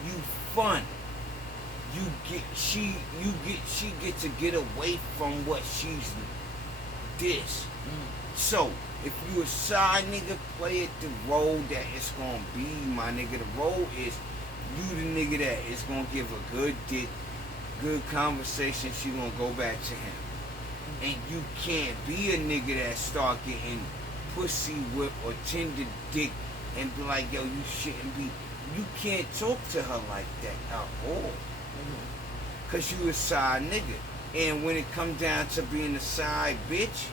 You fun. She get to get away from what she's this. So if you a side nigga, play it the role that it's gonna be, my nigga. The role is you the nigga that is gonna give a good dick, good conversation. She gonna go back to him, and you can't be a nigga that start getting pussy whip or tender dick and be like, yo, you shouldn't be. You can't talk to her like that at all, cause you a side nigga. And when it comes down to being a side bitch,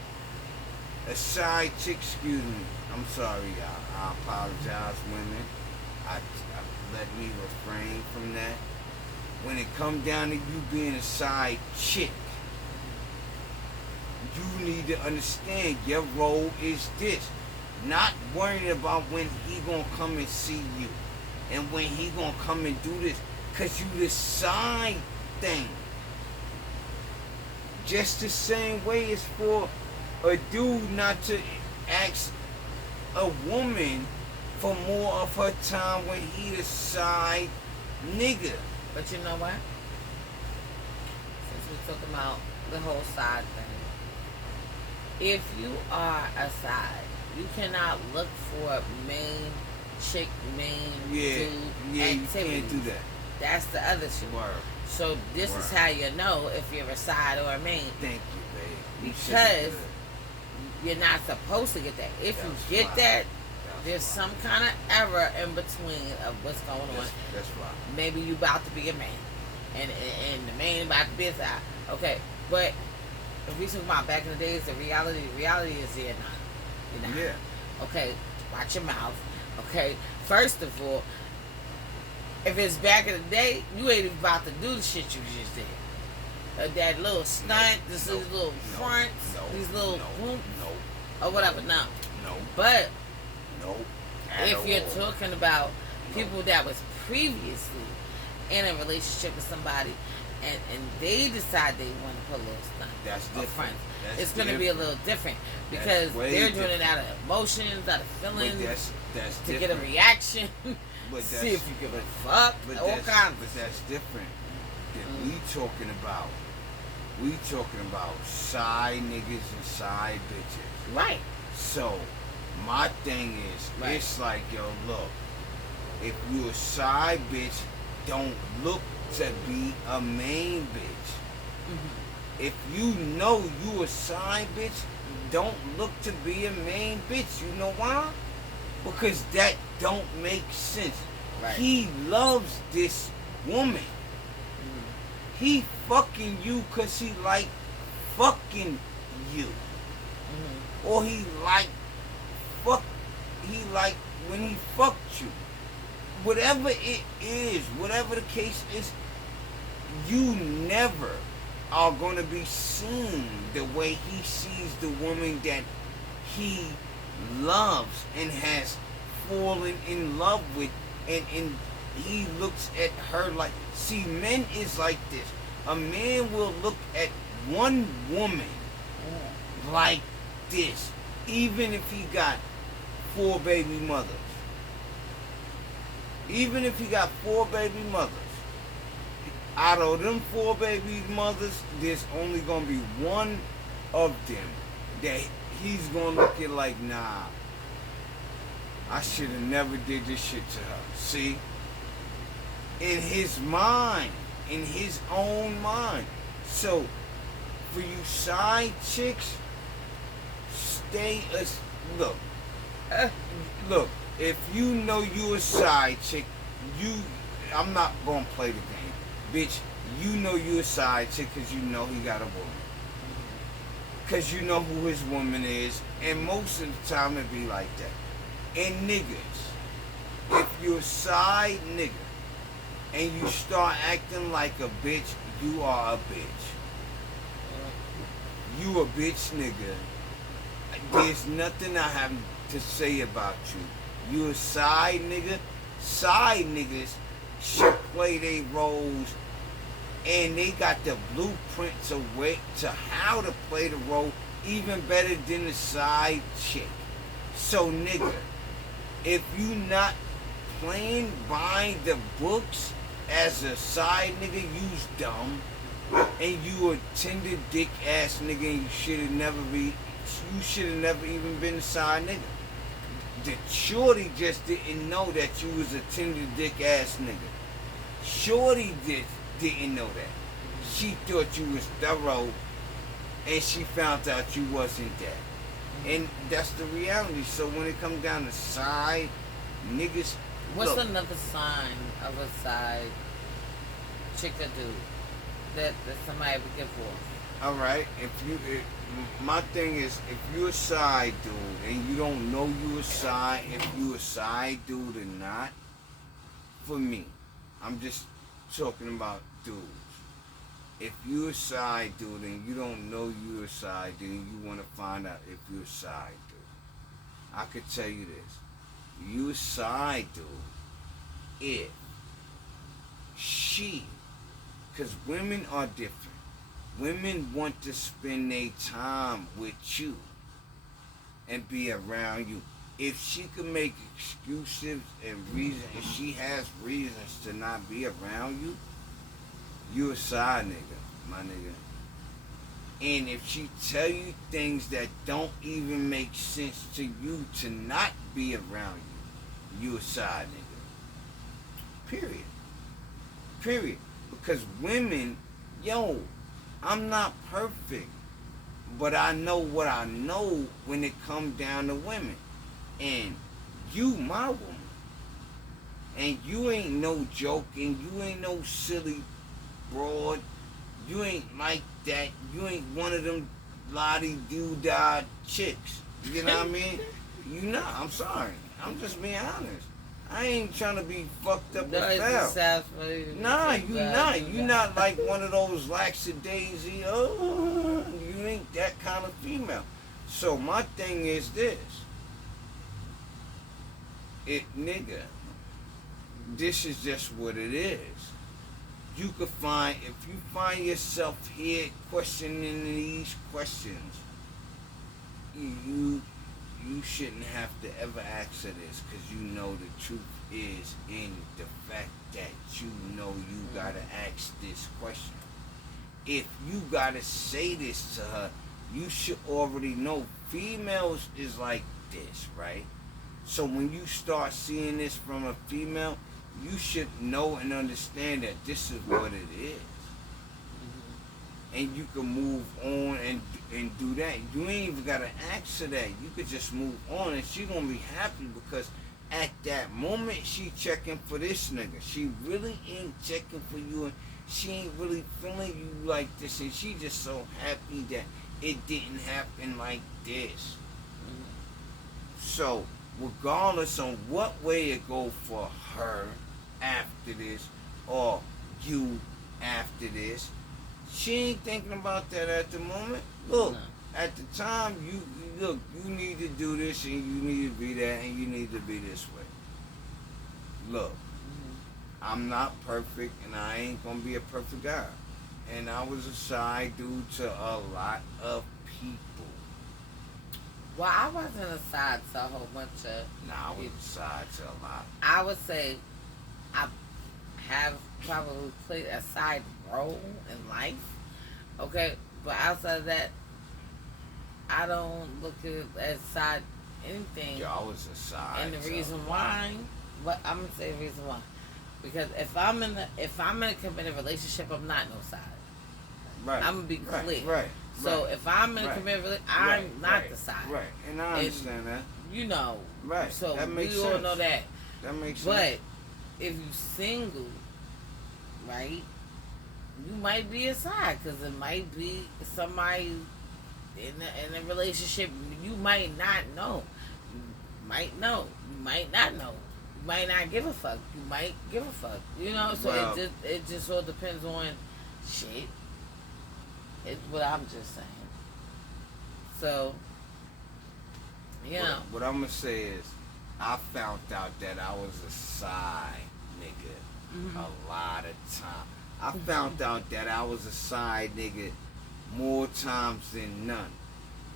a side chick, excuse me, I'm sorry, I apologize, women. I let me refrain from that. When it comes down to you being a side chick, you need to understand your role is this. Not worrying about when he gonna come and see you and when he gonna come and do this, cause you the side thing. Just the same way it's for a dude not to ask a woman for more of her time when he the side nigga. But you know what? Since we're talking about the whole side thing, if you are a side, you cannot look for main chick, main dude activities. You can't do that. That's the other shit. Word. So this is how you know if you're a side or a main. Thank you, babe. Because you're not supposed to get that. If you get that, there's some kind of error in between of what's going on. That's right. Maybe you about to be a man, and the man about to be a side. Okay, but if we talk about back in the days, the reality is you're not. Yeah. Okay, watch your mouth. Okay, first of all, if it's back in the day, you ain't even about to do the shit you just did. That little stunt, these little fronts, these little or whatever. No. But if you're talking about people that was previously in a relationship with somebody and they decide they want to put a little stunt That's up different. front. That's It's going to be a little different because they're doing it out of emotions, out of feelings, that's to different. get a reaction. But See if you give a fuck. All kinds. But that's different. That we talking about. We talking about side niggas and side bitches. Right. So my thing is, Right. it's like, yo, look, if you a side bitch, don't look to be a main bitch. Mm-hmm. If you know you a side bitch, don't look to be a main bitch. You know why? Because that don't make sense. Right. He loves this woman. Mm-hmm. He fucking you because he like fucking you. Mm-hmm. Or he like when he fucked you. Whatever it is, whatever the case is, you never are going to be seen the way he sees the woman that he loves and has fallen in love with, and he looks at her like, see, men is like this. A man will look at one woman like this, even if he got 4 baby mothers. Even if he got 4 baby mothers, out of them 4 baby mothers, there's only gonna be one of them that he's gonna look at like, nah, I should have never did this shit to her. See? In his mind, in his own mind. So, for you side chicks, stay as, look, if you know you a side chick, I'm not gonna play the game. Bitch, you know you a side chick because you know he got a woman. Because you know who his woman is, and most of the time it be like that. And niggas, if you're a side nigga, and you start acting like a bitch, you are a bitch. You a bitch nigga. There's nothing I have to say about you. You a side nigga. Side niggas should play their roles, and they got the blueprints of way to how to play the role even better than the side chick. So nigga, if you not playing by the books as a side nigga, you's dumb, and you a tender dick ass nigga, and you should have never even been a side nigga. The shorty just didn't know that you was a tender dick ass nigga. Shorty didn't know that. She thought you was thorough, and she found out you wasn't that. And that's the reality. So when it comes down to side niggas, what's another sign of a side chick or dude that somebody would give for? All right, my thing is, if you're a side dude and you don't know you a side, if you a side dude or not, for me, I'm just talking about dudes. If you're a side dude and you don't know you're a side dude and you want to find out if you're a side dude, I could tell you this. You a side dude if she, because women are different. Women want to spend their time with you and be around you. If she can make excuses and reasons, if she has reasons to not be around you, you a side nigga, my nigga. And if she tell you things that don't even make sense to you to not be around you, you a side nigga. Period. Because women, yo, I'm not perfect, but I know what I know when it comes down to women. And you, my woman. And you ain't no joke, and you ain't no silly broad. You ain't like that. You ain't one of them lottie-doo-dah chicks. You know what I mean? You not. I'm sorry. I'm just being honest. I ain't trying to be fucked up or foul. Nah, you not. You not like one of those lackadaisy, you ain't that kind of female. So my thing is this. Nigga, this is just what it is. you could find, if you find yourself here questioning these questions, you shouldn't have to ever ask her this, because you know the truth is in the fact that you know you gotta ask this question. If you gotta say this to her, you should already know females is like this, right? So when you start seeing this from a female, you should know and understand that this is what it is. And you can move on and do that. You ain't even gotta ask her that. You could just move on, and she gonna be happy, because at that moment she checking for this nigga. She really ain't checking for you, and she ain't really feeling you like this, and she just so happy that it didn't happen like this. So regardless on what way it go for her after this, or you after this, she ain't thinking about that at the moment. Look, at the time, you need to do this, and you need to be that, and you need to be this way. Look, I'm not perfect, and I ain't gonna be a perfect guy. And I was a side dude to a lot of people. Well, I wasn't a side to a whole bunch of Nah, I was people. a side to a lot. I would say I have probably played a side role in life. Okay, but outside of that, I don't look at as side anything. Yo, I was a side. And the reason why, but I'm gonna say the reason why, because if I'm in a committed relationship, I'm not no side. Right. I'm gonna be clear. Right. So if I'm in a committed relationship, I'm not the side. Right. And I understand that. You know. Right. So that makes we sense. all know that. That makes sense. But if you single, right, you might be a side, because it might be somebody in a relationship you might not know. You might know. You might not know. You might not give a fuck. You might give a fuck. You know. So Well, it just all depends on shit. It's what I'm just saying. So, you know. What I'm gonna say is, I found out that I was a side nigga a lot of time. I found out that I was a side nigga more times than none.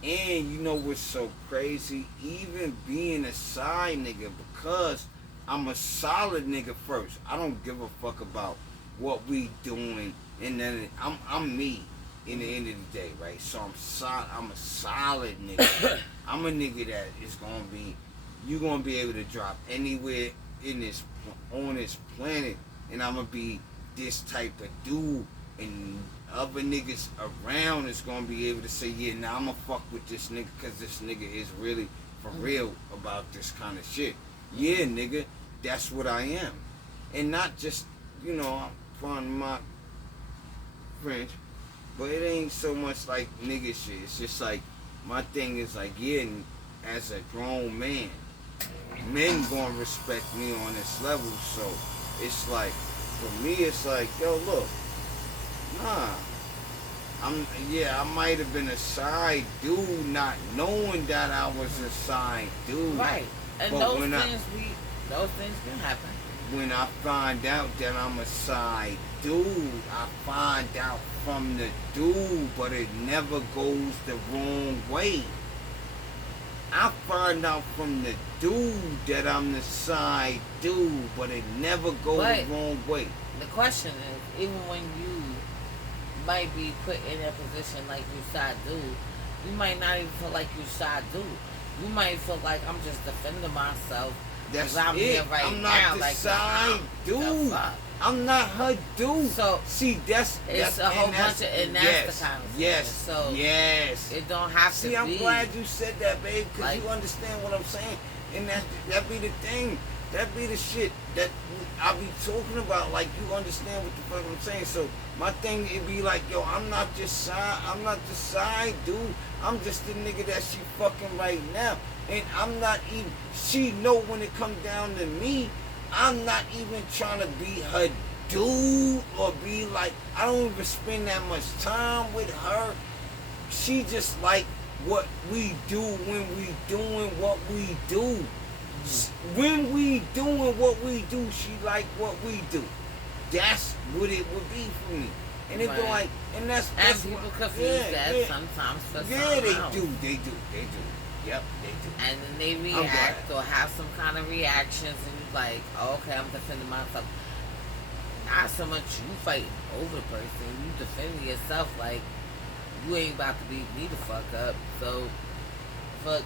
And you know what's so crazy? Even being a side nigga, because I'm a solid nigga first. I don't give a fuck about what we doing, and then I'm me. In the end of the day, right? So I'm a solid nigga. I'm a nigga that is gonna be, you gonna be able to drop anywhere on this planet, and I'm gonna be this type of dude, and other niggas around is gonna be able to say, yeah, nah, I'm gonna fuck with this nigga, because this nigga is really for real about this kind of shit. Yeah, nigga, that's what I am. And not just, you know, pardon my French, but it ain't so much like nigga shit. It's just like, my thing is like, yeah, as a grown man, men gonna respect me on this level. So it's like, for me, it's like, yo, look, nah, I might have been a side dude, not knowing that I was a side dude. Right, and those things can happen. When I find out that I'm a side dude, I find out from the dude, but it never goes the wrong way. I find out from the dude that I'm the side dude, but it never goes the wrong way. The question is, even when you might be put in a position like you side dude, you might not even feel like you side dude. You might feel like, I'm just defending myself. That's I'm it. here right I'm not now, the like, side dude. I'm not her dude. So see, that's a whole bunch of, and that's the kind of yes. So yes, it don't have to be. See, I'm glad you said that, babe, because like, you understand what I'm saying, and that be the thing. That be the shit that I be talking about. Like, you understand what the fuck I'm saying. So my thing, it be like, yo, I'm not the side dude. I'm just the nigga that she fucking right now. And I'm not even, she know when it come down to me, I'm not even trying to be her dude or be like, I don't even spend that much time with her. She just like what we do when we doing what we do. When we doing what we do, she like what we do. That's what it would be for me. And it'd be Right. like, and that's And people what, confuse that sometimes for yeah, they something else. do. Yep, they do. And then they react or have some kind of reactions, and you're like, oh, okay, I'm defending myself. Not so much you fighting over the person, you defending yourself like you ain't about to beat me the fuck up. So, fuck,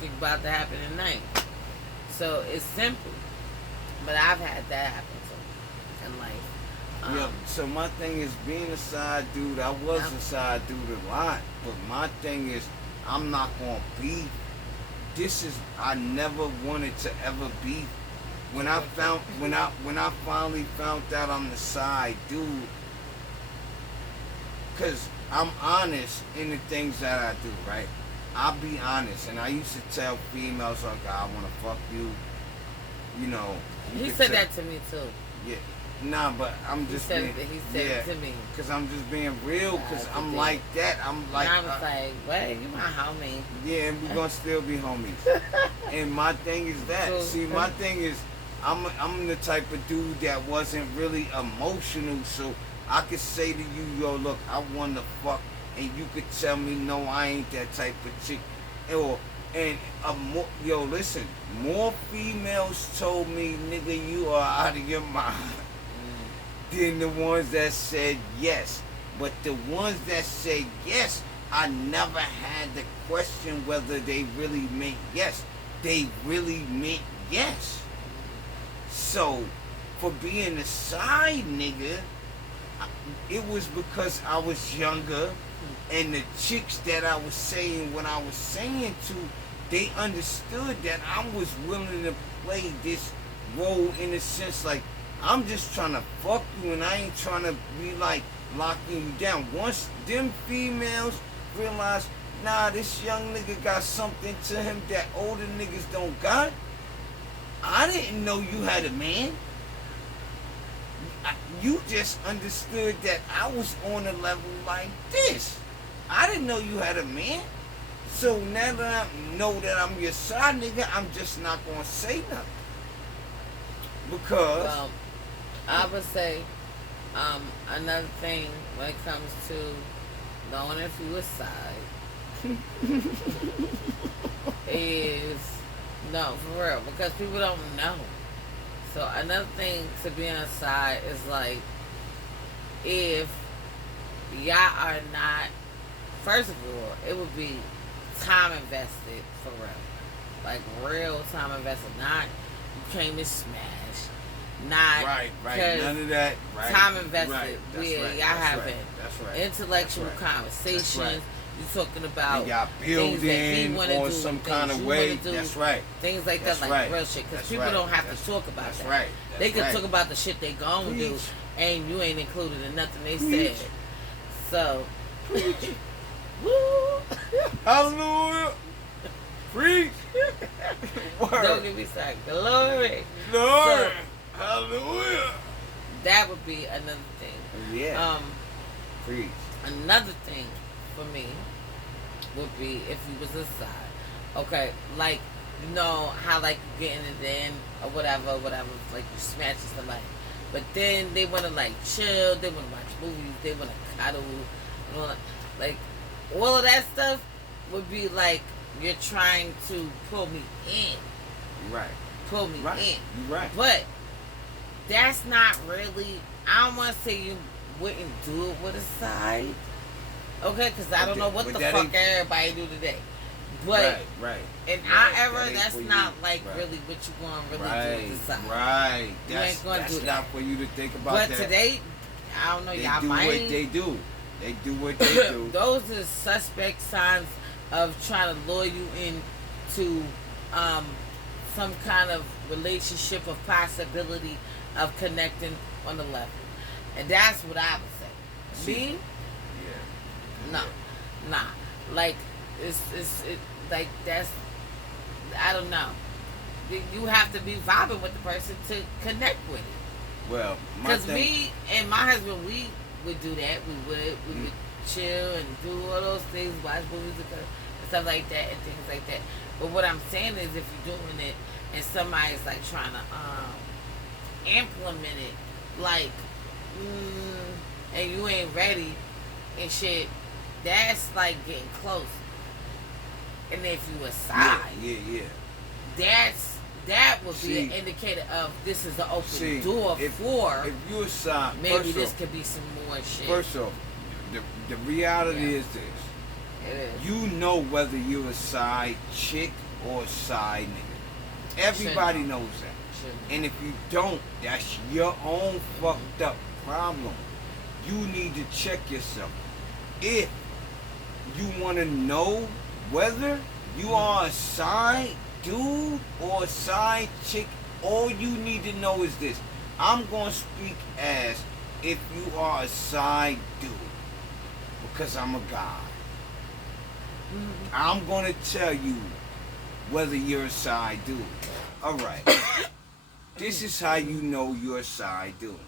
think about to happen tonight. So it's simple, but I've had that happen to me in life. Yeah, so my thing is being a side dude, I was a side dude a lot, but my thing is I'm not gonna be I never wanted to ever be when I finally found out I'm the side dude, cause I'm honest in the things that I do, right? I'll be honest, and I used to tell females like I wanna fuck you, you know. He said that to me too. Yeah. Nah, but I'm just he said it to me. Cause I'm just being real, cause I'm like that. I'm like, and I was like, well, you my homie. Yeah, and we're gonna still be homies. And my thing is that. See, my thing is, I'm the type of dude that wasn't really emotional, so I could say to you, yo, look, I wanna fuck, and you could tell me, no, I ain't that type of chick. Yo, listen, more females told me, nigga, you are out of your mind, than the ones that said yes. But the ones that said yes, I never had to question whether they really meant yes. They really meant yes. So, for being a side nigga, it was because I was younger, and the chicks that I was saying what I was saying to, they understood that I was willing to play this role in a sense like, I'm just trying to fuck you, and I ain't trying to be like locking you down. Once them females realize, nah, this young nigga got something to him that older niggas don't got, I didn't know you had a man. You just understood that I was on a level like this. I didn't know you had a man. So now that I know that I'm your side nigga, I'm just not gonna say nothing. Because... Well, I would say another thing when it comes to knowing if you a side is, no, for real, because people don't know. So another thing to be on a side is like, if y'all are not, first of all, it would be time invested for real. Like real time invested. Not you came to smash. Not right. None of that. Right. Time invested. Right. Where right. y'all having intellectual conversations. Right. You talking about y'all building things that he on do, some things kind of you way. do, That's right. Things like That's that, like real shit. Because people don't have to talk about that's that. Right. They can talk about the shit they gon' do, and you ain't included in nothing they said. So, woo! Hallelujah! Preach! Don't get me started. Glory! Glory! Hallelujah! That would be another thing. Yeah. Preach. Another thing for me would be if you was a side. Okay, like, you know how like you getting it in or whatever, like you smashing somebody. But then they wanna like chill, they wanna watch movies, they wanna cuddle, and all that. Like all of that stuff would be like you're trying to pull me in. Right. Pull me in. You're right. But that's not really, I don't wanna say you wouldn't do it with a side. Okay, because I don't know what the fuck everybody do today. But right. in our era, that's not like really what you going to really do with the side. Right. You ain't going to do that. That's not for you to think about but that. But today, I don't know, y'all do might. what they do. They do what they do. Those are suspect signs of trying to lure you into some kind of relationship of possibility of connecting on the level. And that's what I would say. Me? Yeah. Nah. Like, it like that's, I don't know. You have to be vibing with the person to connect with it. Well, because me and my husband, we would do that. We would chill and do all those things, watch movies and stuff like that and things like that. But what I'm saying is, if you're doing it and somebody's like trying to implement it like, and you ain't ready and shit, that's like getting close. And if you a side, yeah. That would be an indicator of this is the open door for. If you a side, maybe this could be some more shit. First off, the reality is this. It is. You know whether you're a side chick or a side nigga. Everybody knows that. And if you don't, that's your own fucked up problem. You need to check yourself. If you want to know whether you are a side dude or a side chick, all you need to know is this. I'm going to speak as if you are a side dude because I'm a guy. I'm going to tell you whether you're a side dude. All right. This is how you know you're a side dude.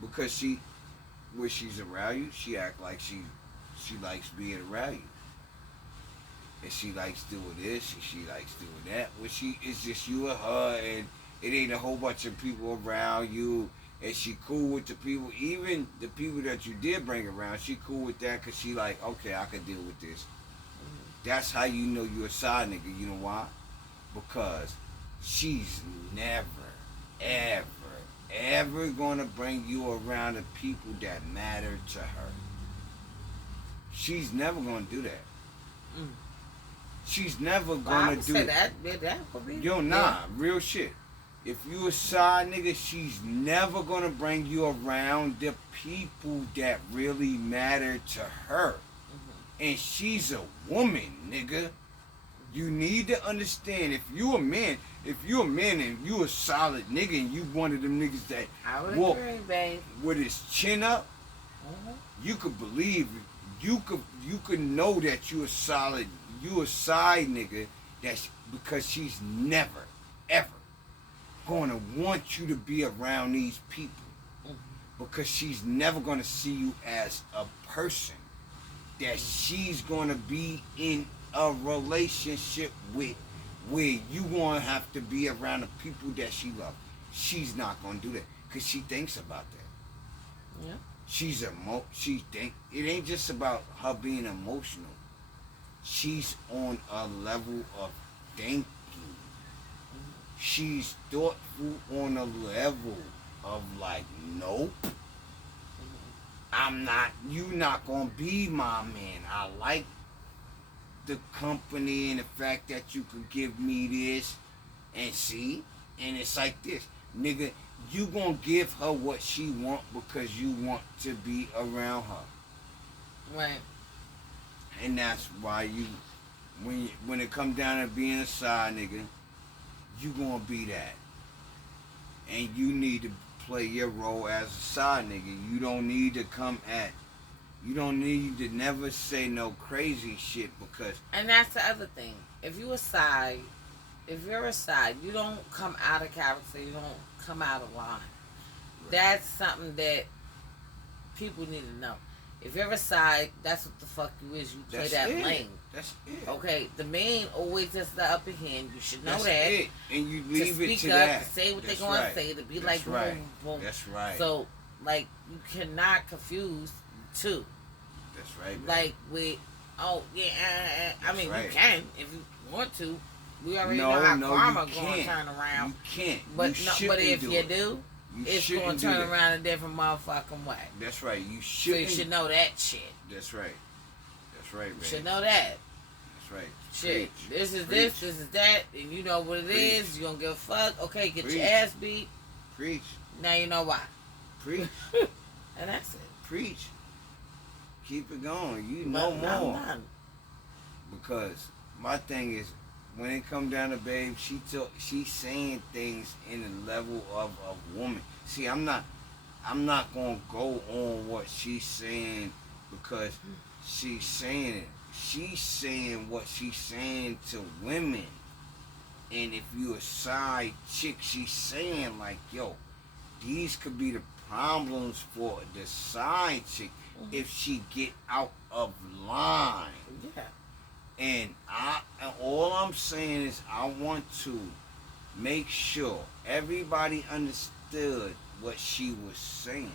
Because when she's around you, she act like she likes being around you. And she likes doing this, and she likes doing that. When it's just you and her, and it ain't a whole bunch of people around you, and she cool with the people, even the people that you did bring around, she cool with that because she like, okay, I can deal with this. That's how you know you're a side nigga. You know why? Because she's never, ever gonna bring you around the people that matter to her. She's never gonna do that. She's never gonna do that. Yo, nah, real shit. If you a side nigga, she's never gonna bring you around the people that really matter to her. And she's a woman, nigga. You need to understand, if you a man and you a solid nigga and you one of them niggas that walk with his chin up, you could believe, you could know that you a side nigga, that's because she's never, ever gonna want you to be around these people. Because she's never gonna see you as a person that she's gonna be in a relationship with, where you gonna have to be around the people that she loves. She's not gonna do that because she thinks about that. Yeah. She think it ain't just about her being emotional. She's on a level of thinking. She's thoughtful on a level of like, nope. You not gonna be my man. I like the company and the fact that you could give me this and see, and it's like this, nigga, you gonna give her what she want because you want to be around her. Right. And that's why when it come down to being a side nigga, you gonna be that. And you need to play your role as a side nigga. You don't need to never say no crazy shit because... And that's the other thing. If you're a side, you don't come out of character, you don't come out of line. Right. That's something that people need to know. If you're a side, that's what the fuck you is. You play that lane. That's it. Okay, the main always has the upper hand. You should know that's that. It. And you leave it to speak that. To say what that's they're going right. to say, to be that's like, right. boom, boom. That's right. So, like, you cannot confuse two. That's right, man. Like, with, I mean, right. you can if you want to. We already know how karma going to turn around. You can't. But if you do, it's going to turn around a different motherfucking way. That's right. You shouldn't. So you should know that shit. That's right. That's right, man. You should know that. That's right. Shit. Preach. This is Preach. this is that, and you know what it Preach. is. You don't give a fuck. Okay, get Preach. your ass beat. Preach. Now you know why. Preach. And that's it. Preach. Keep it going. You know more. Because my thing is, when it come down to babe, she's saying things in the level of a woman. See, I'm not gonna go on what she's saying because she's saying it. She's saying what she's saying to women. And if you a side chick, she's saying like, yo, these could be the problems for the side chick if she get out of line. Yeah. And all I'm saying is I want to make sure everybody understood what she was saying,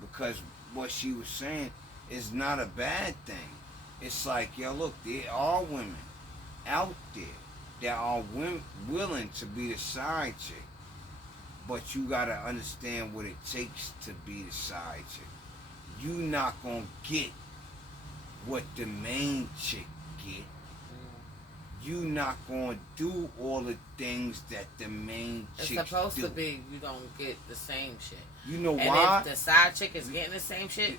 because what she was saying is not a bad thing. It's like, yo, look, there are women out there that are willing to be the side chick, but you gotta understand what it takes to be the side chick. You not gonna get what the main chick get. You not gonna do all the things that the main It's chicks supposed do. to be you don't get the same shit. You know and why? if the side chick is getting the same shit,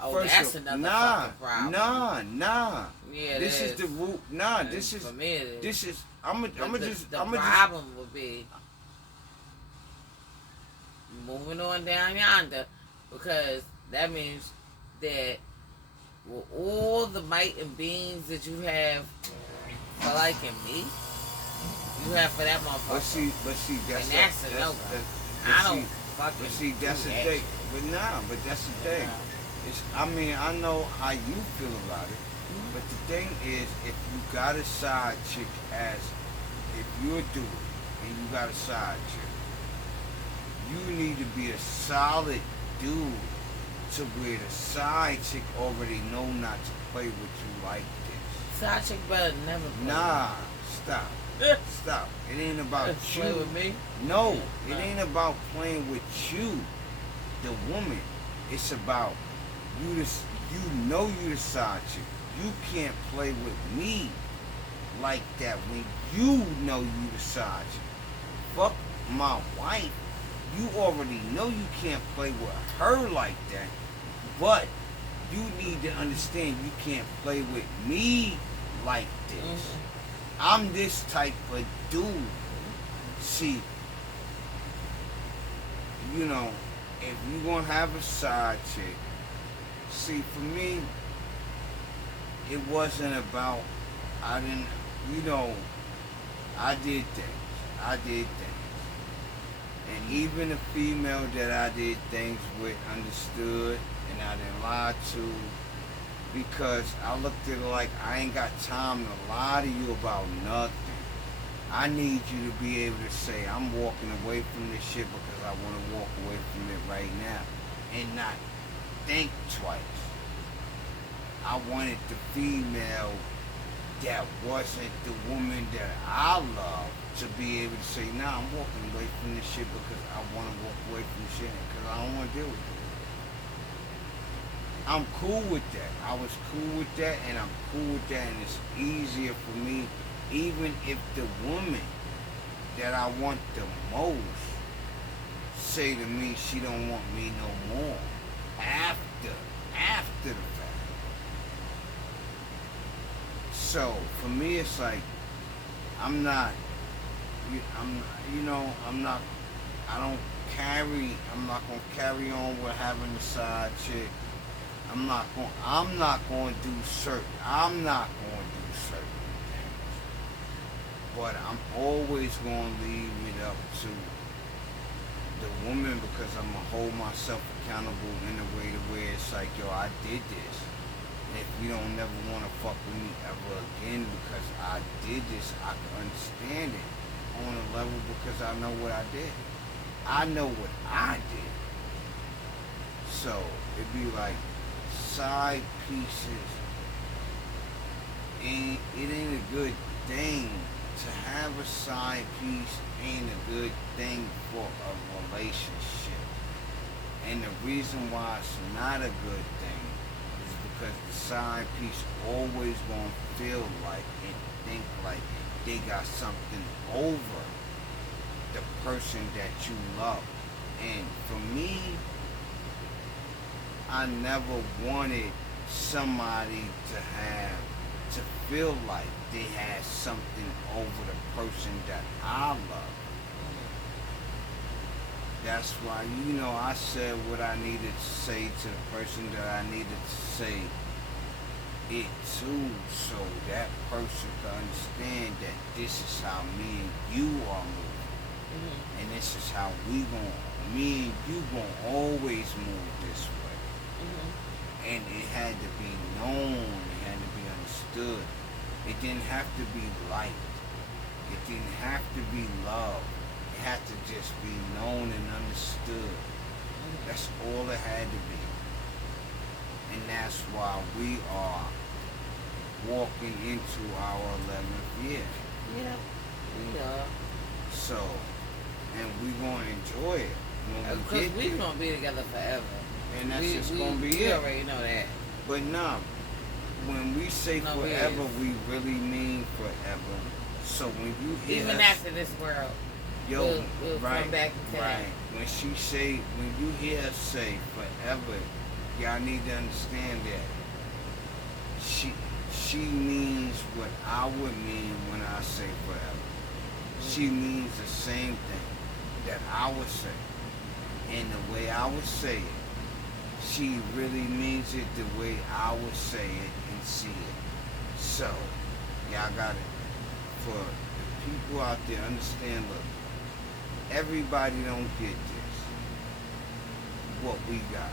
First that's of, another nah, fucking problem. nah. Yeah, This is the root. Nah, and this is. for me. It is. This is. I'm the just. problem would be moving on down yonder, because that means that with all the might and beans that you have for liking me, you have for that motherfucker. But see, that's and that's a no. I don't fucking. But see, that's do the that thing. shit. But nah, but that's the thing. Yeah. It's. I mean, I know how you feel about it. But the thing is, if you got a side chick, as if you're a dude and you got a side chick, you need to be a solid dude to where the side chick already know not to play with you like this. Side chick better never play. Nah, stop. Stop. It ain't about you. Play with me? No, it ain't about playing with you, the woman. It's about you. You know you the side chick. You can't play with me like that when you know you the side chick. Fuck my wife. You already know you can't play with her like that, but you need to understand you can't play with me like this. Mm-hmm. I'm this type of dude. See, you know, if you gonna have a side chick, see, for me, it wasn't about, I didn't, you know, I did things. And even the female that I did things with understood, and I didn't lie to, because I looked at it like I ain't got time to lie to you about nothing. I need you to be able to say, I'm walking away from this shit because I want to walk away from it right now, and not think twice. I wanted the female that wasn't the woman that I love to be able to say, nah, I'm walking away from this shit because I want to walk away from this shit because I don't want to deal with it. I'm cool with that. I was cool with that, and I'm cool with that, and it's easier for me, even if the woman that I want the most say to me she don't want me no more after the fact. So for me, it's like I'm not gonna carry on with having a side chick. I'm not going to do certain things, but I'm always going to leave it up to the woman, because I'm gonna hold myself accountable in a way to where it's like, yo, I did this. And if you don't never want to fuck with me ever again because I did this, I can understand it on a level because I know what I did. I know what I did. So it'd be like side pieces. And it ain't a good thing to have a side piece. Ain't a good thing for a relationship. And the reason why it's not a good thing is because the side piece always gonna feel like and think like they got something over the person that you love. And for me, I never wanted somebody to feel like they had something over the person that I love. That's why, I said what I needed to say to the person that I needed to say it to, so that person can understand that this is how me and you are moving. Mm-hmm. And this is how me and you gonna always move this way. Mm-hmm. And it had to be known, it had to be understood. It didn't have to be liked. It didn't have to be love. It had to just be known and understood. That's all it had to be. And that's why we are walking into our 11th year. Yeah, we are. So, and we're going to enjoy it. Because we're going to be together forever. And that's just going to be we it. already know that. But no, when we say forever, we really mean forever. So when you hear even after this world, we'll come back and tell right. When you hear us say forever, y'all need to understand that she means what I would mean when I say forever. She means the same thing that I would say. And the way I would say it, she really means it the way I would say it and see it. So, y'all got it. For the people out there, understand, look, everybody don't get this. What we got.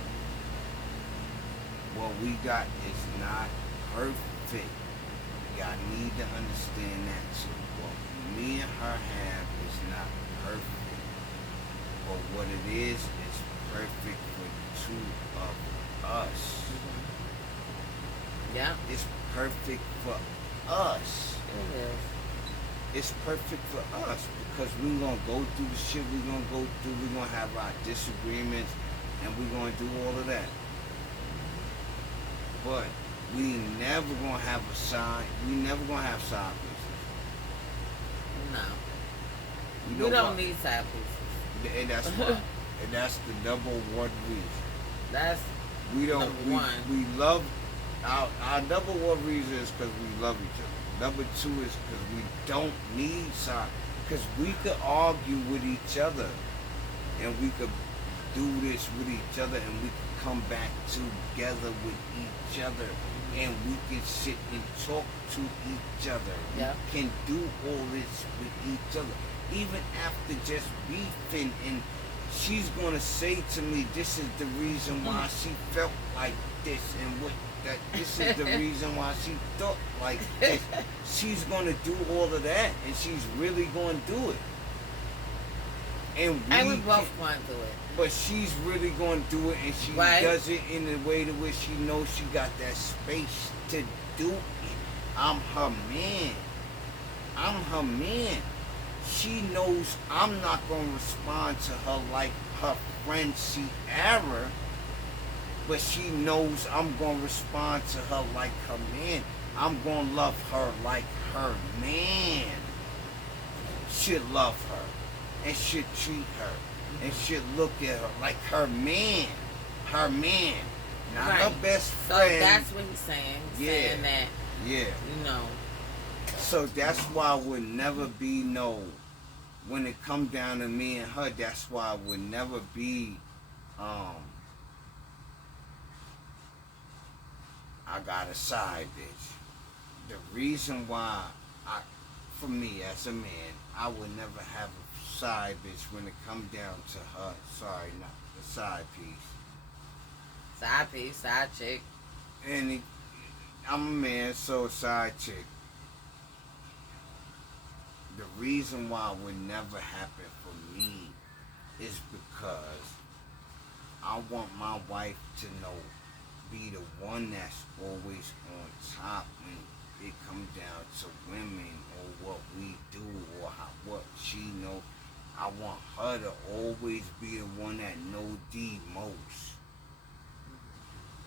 What we got is not perfect. Y'all need to understand that too. What me and her have is not perfect. But what it is perfect for the two of us. Yeah. It's perfect for us. It is. It's perfect for us because we're going to go through the shit we're going to go through. We're going to have our disagreements and we're going to do all of that. But we never going to have we never going to have side pieces. No. You know we don't why? need side pieces. And that's why. And that's the number one reason. That's number one. We love our number one reason is because we love each other. Number two is because we don't need side. Because we could argue with each other, and we could do this with each other, and we could come back together with each other, and we can sit and talk to each other. Yeah. We can do all this with each other, even after just beefing. And she's gonna say to me, "This is the reason why she felt like this, and this is the reason why she thought like this." She's gonna do all of that, and she's really gonna do it. And we both going to do it. But she's really gonna do it, and she does it in a way to where she knows she got that space to do it. I'm her man. I'm her man. She knows I'm not going to respond to her like her friend Sierra, but she knows I'm going to respond to her like her man. I'm going to love her like her man. Should love her and should treat her and should look at her like her man. Her man. Not her best friend. So that's what he's saying. He's saying that. Yeah. You know. So that's why would never be no, when it come down to me and her, that's why it would never be, I got a side bitch. The reason why, for me as a man, I would never have a side bitch when it come down to her. Sorry, not the side piece. Side piece, side chick. And I'm a man, so a side chick. The reason why it would never happen for me is because I want my wife to be the one that's always on top when it comes down to women or what we do or what she knows. I want her to always be the one that knows the most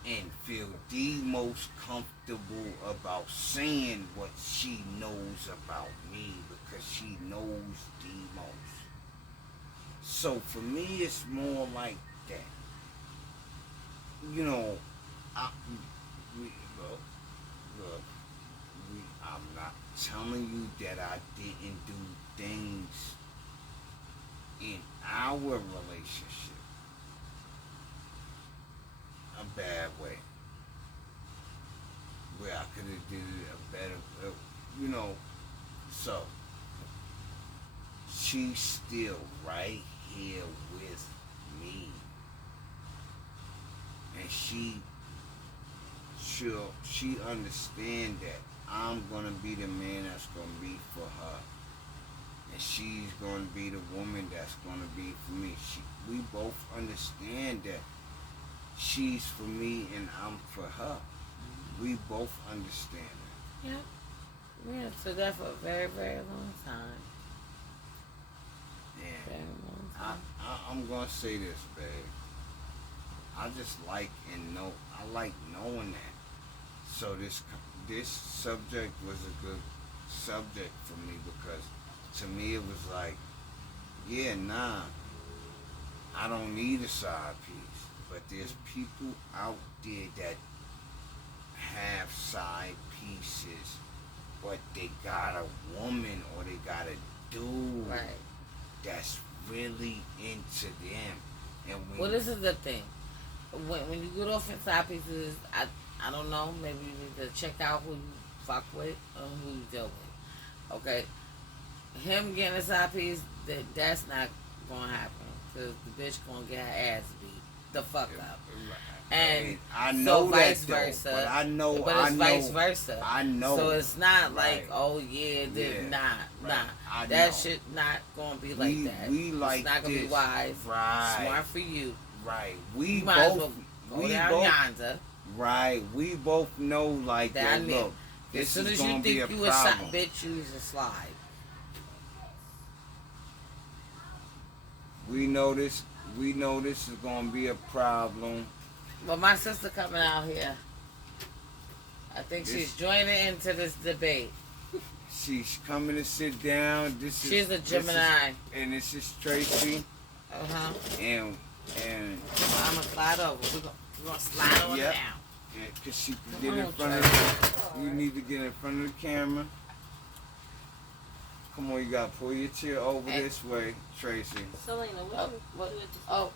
and feel the most comfortable about saying what she knows about me because she knows the most. So for me, it's more like that. You know, I'm not telling you that I didn't do things in our relationship a bad way, where I could have did it a better, you know. So she's still right here with me, and she understand that I'm gonna be the man that's gonna be for her, and she's going to be the woman that's going to be for me. We both understand that she's for me and I'm for her. We both understand that. Yep. We have stood that for a very, very long time. Yeah. Very long time. I'm going to say this, babe. I just like I like knowing that. So this subject was a good subject for me because to me it was like, yeah, nah, I don't need a side piece. But there's people out there that have side pieces, but they got a woman or they got a dude that's really into them. And well, this is the thing. When you get off in side pieces, I don't know, maybe you need to check out who you fuck with or who you deal with. Okay? Him getting a side piece, that's not going to happen. Because the bitch going to get her ass beat the fuck up. And I know so vice that versa. Though, but I know, vice versa. I know. So it's not like, oh yeah, nah. That shit not gonna be like that. We like it's not gonna be wise. Smart for you. Right. We you might both. As well go down yonder. Right. We both know like that. Look, as soon as you think you a bitch, you a slide. We know this is gonna be a problem. Well, my sister coming out here. I think she's joining into this debate. She's coming to sit down. She's a Gemini. And this is Tracy. And I'm gonna slide over. We're gonna slide on down. Yeah, cause she can get in front of you. need to get in front of the camera. Come on, you gotta pull your chair over this way, Tracy. Selena, what you do? Okay.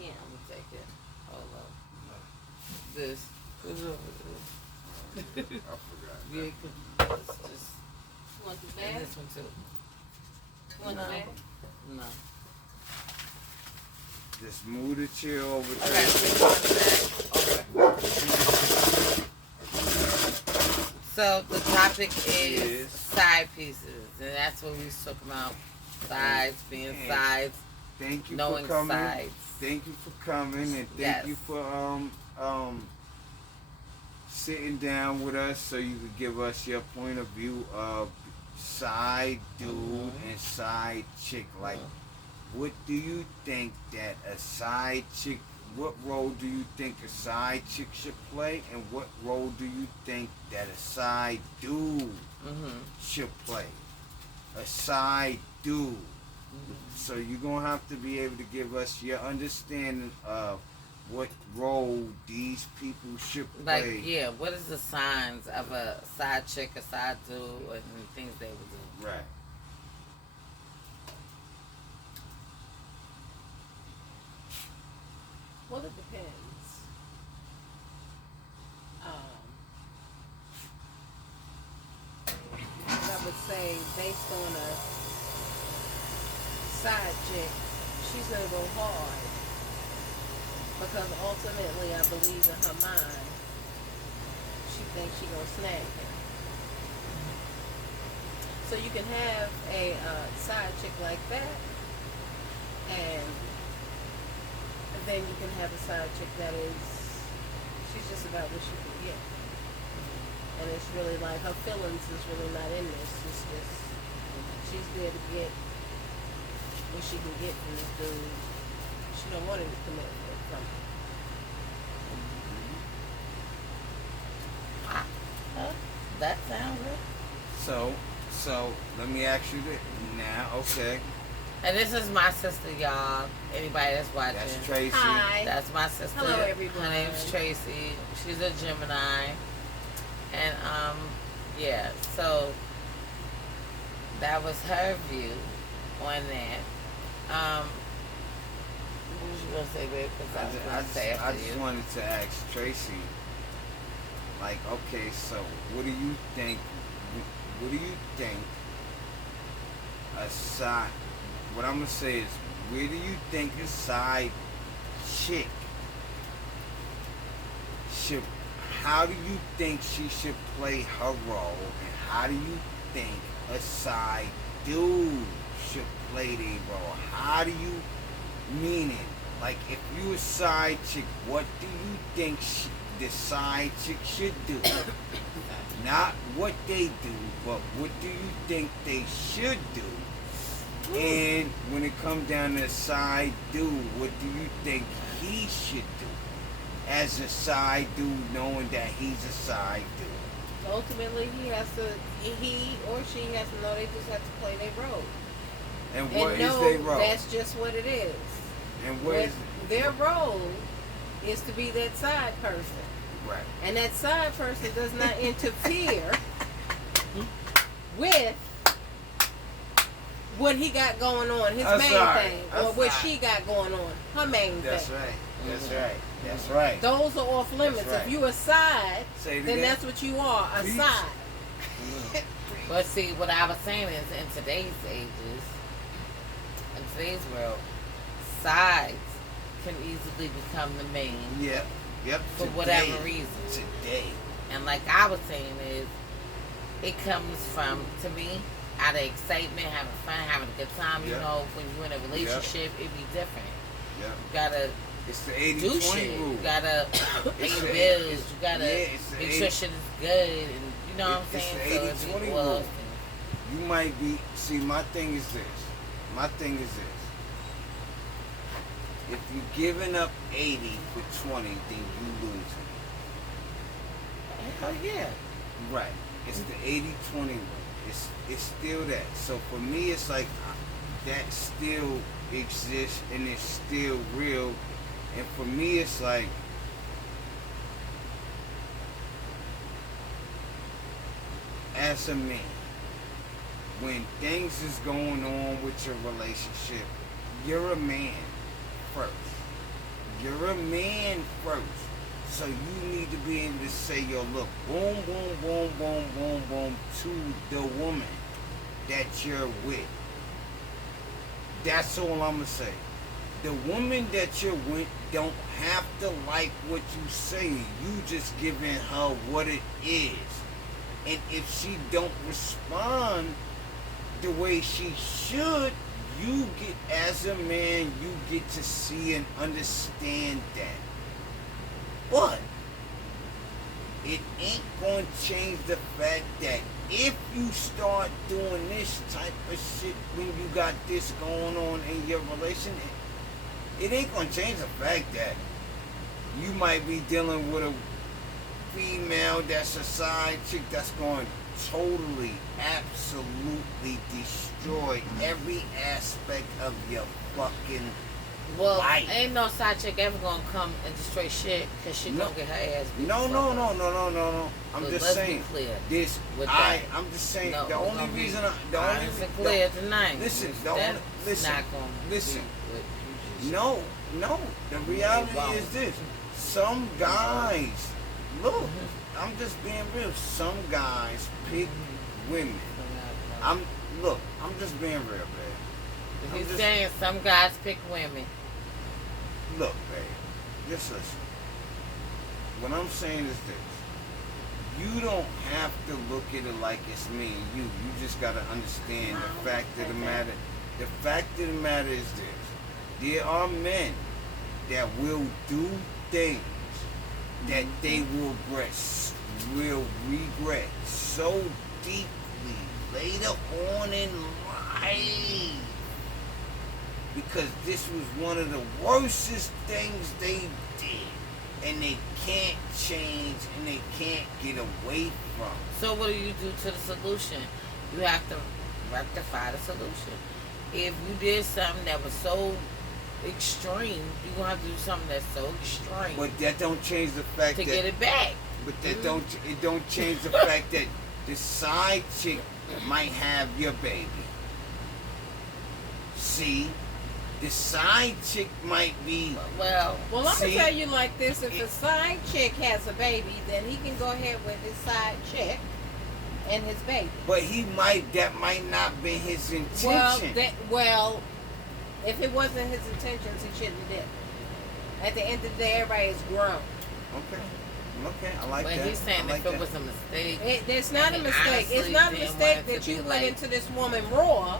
Yeah, I'm gonna take it. Hold on. This. Who's over this? I forgot. Yeah, just. You want the bag? This one too. You want the bag? No. Just move the chair over. Okay. So the topic is side pieces, and that's what we was talking about. Sides, being sides. Thank you knowing for coming. Sides. Thank you for coming, and thank you for sitting down with us so you could give us your point of view of side dude and side chick. Like, what do you think that a side chick? What role do you think a side chick should play, and what role do you think that a side dude should play? A side dude. So you're gonna have to be able to give us your understanding of what role these people should play. Like, what is the signs of a side chick, a side dude, and things they would do? Right. Well, it depends. I would say, based on a side chick, she's gonna go hard because ultimately, I believe in her mind, she thinks she's gonna snag him. So you can have a side chick like that, and then you can have a side chick that is, she's just about what she can get. And it's really like, her feelings is really not in this. It's just, she's there to get what she can get from this dude. She don't want him to commit from her. That sounds good. So let me ask you this now, okay? And this is my sister, y'all. Anybody that's watching. That's Tracy. Hi. That's my sister. Hello, everyone. Her name's Tracy. She's a Gemini. And, so that was her view on that. What was you going to say, babe? Because I just wanted to ask Tracy, like, okay, so what do you think a side, what I'm going to say is, where do you think a side chick should, how do you think she should play her role, and how do you think a side dude should play their role. How do you mean it? Like, if you a side chick, what do you think the side chick should do? Not what they do, but what do you think they should do? And when it comes down to side dude, what do you think he should do? As a side dude, knowing that he's a side dude. Ultimately, he or she has to know they just have to play their role. And what and is their role? That's just what it is. And what is their role is to be that side person. Right. And that side person does not interfere with what he got going on, his main thing, or what she got going on, her main thing. That's right. That's right. That's right. Those are off limits. Right. If you a side, then again. that's what you are, a side. But see, what I was saying is, in today's ages, in today's world, sides can easily become the main. Yep. For whatever reason. Today. And like I was saying is, it comes from, to me, out of excitement, having fun, having a good time. You know, when you're in a relationship, it be different. Yeah. You gotta it's the do 80-20 shit. rule. You gotta pay your bills. You gotta make sure shit is good. And you know what I'm saying? It's the 80-20 rule. You might be, see, my thing is this. If you're giving up 80 for 20, then you losing. Hell yeah. Right. It's the 80-20 rule. It's still that. So for me, it's like that still exists and it's still real. And for me, it's like as a man, when things is going on with your relationship, you're a man first. You're a man first. So you need to be able to say, yo, look, boom, boom, boom, boom, boom, boom, to the woman that you're with. That's all I'm going to say. The woman that you're with don't have to like what you say. You just giving her what it is. And if she don't respond the way she should, you get, as a man, you get to see and understand that. But it ain't going to change the fact that if you start doing this type of shit when you got this going on in your relation, it ain't going to change the fact that you might be dealing with a female that's a side chick that's going to totally, absolutely destroy every aspect of your fucking life. Ain't no side chick ever gonna come and destroy shit because she gonna get her ass beat. No. I'm just saying. Clear this. I'm just saying. The only reason. Clear tonight. Listen. Not gonna listen. No. The reality is this. Some guys. Look. I'm just being real. Some guys pick women. I'm just being real, babe. He's saying some guys pick women. Look, babe, just listen. What I'm saying is this. You don't have to look at it like it's me and you. You just got to understand the fact of the matter. The fact of the matter is this. There are men that will do things that they will regret so deeply later on in life. Because this was one of the worstest things they did. And they can't change and they can't get away from. So what do you do to the solution? You have to rectify the solution. If you did something that was so extreme, you're going to have to do something that's so extreme. But that don't change the fact to get it back. But that don't change the fact that the side chick might have your baby. See? The side chick might be... Well, I'm going to tell you like this. If a side chick has a baby, then he can go ahead with his side chick and his baby. But that might not be his intention. Well, if it wasn't his intentions, he shouldn't have did it. At the end of the day, everybody is grown. Okay. Okay, I like But that. he's saying I like if it that. was a mistake, It's not a he mistake. It's honestly not a didn't mistake want it to that you be went like- into this woman raw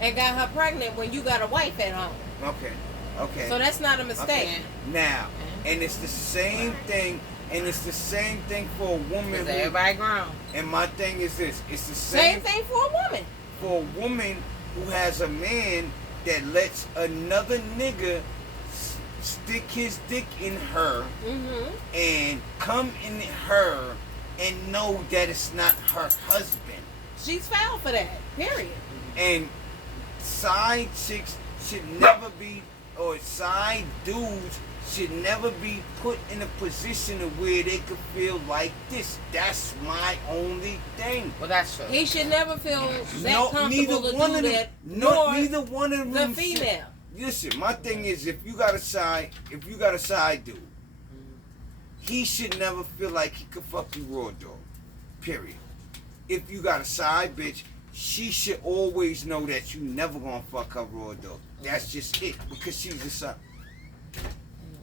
and got her pregnant when you got a wife at home. Okay. Okay. So that's not a mistake. Okay. Now, and it's the same thing, and it's the same thing for a woman. Because Who, everybody grown. and my thing is this: it's the Same thing for a woman. for a woman who has a man that lets another nigga stick his dick in her Mm-hmm. and come in her and know that it's not her husband. She's foul for that. Period. And side chicks should never be, or side dudes should never be put in a position of where they could feel like this. That's my only thing. Well, that's true. He should never feel that No, comfortable neither to one do of them. that. No, nor neither one of the them. female. Listen, my thing is, if you got a side dude, he should never feel like he could fuck you raw dog. Period. If you got a side bitch, she should always know that you never gonna fuck her raw dog. That's just it. Because she's a side.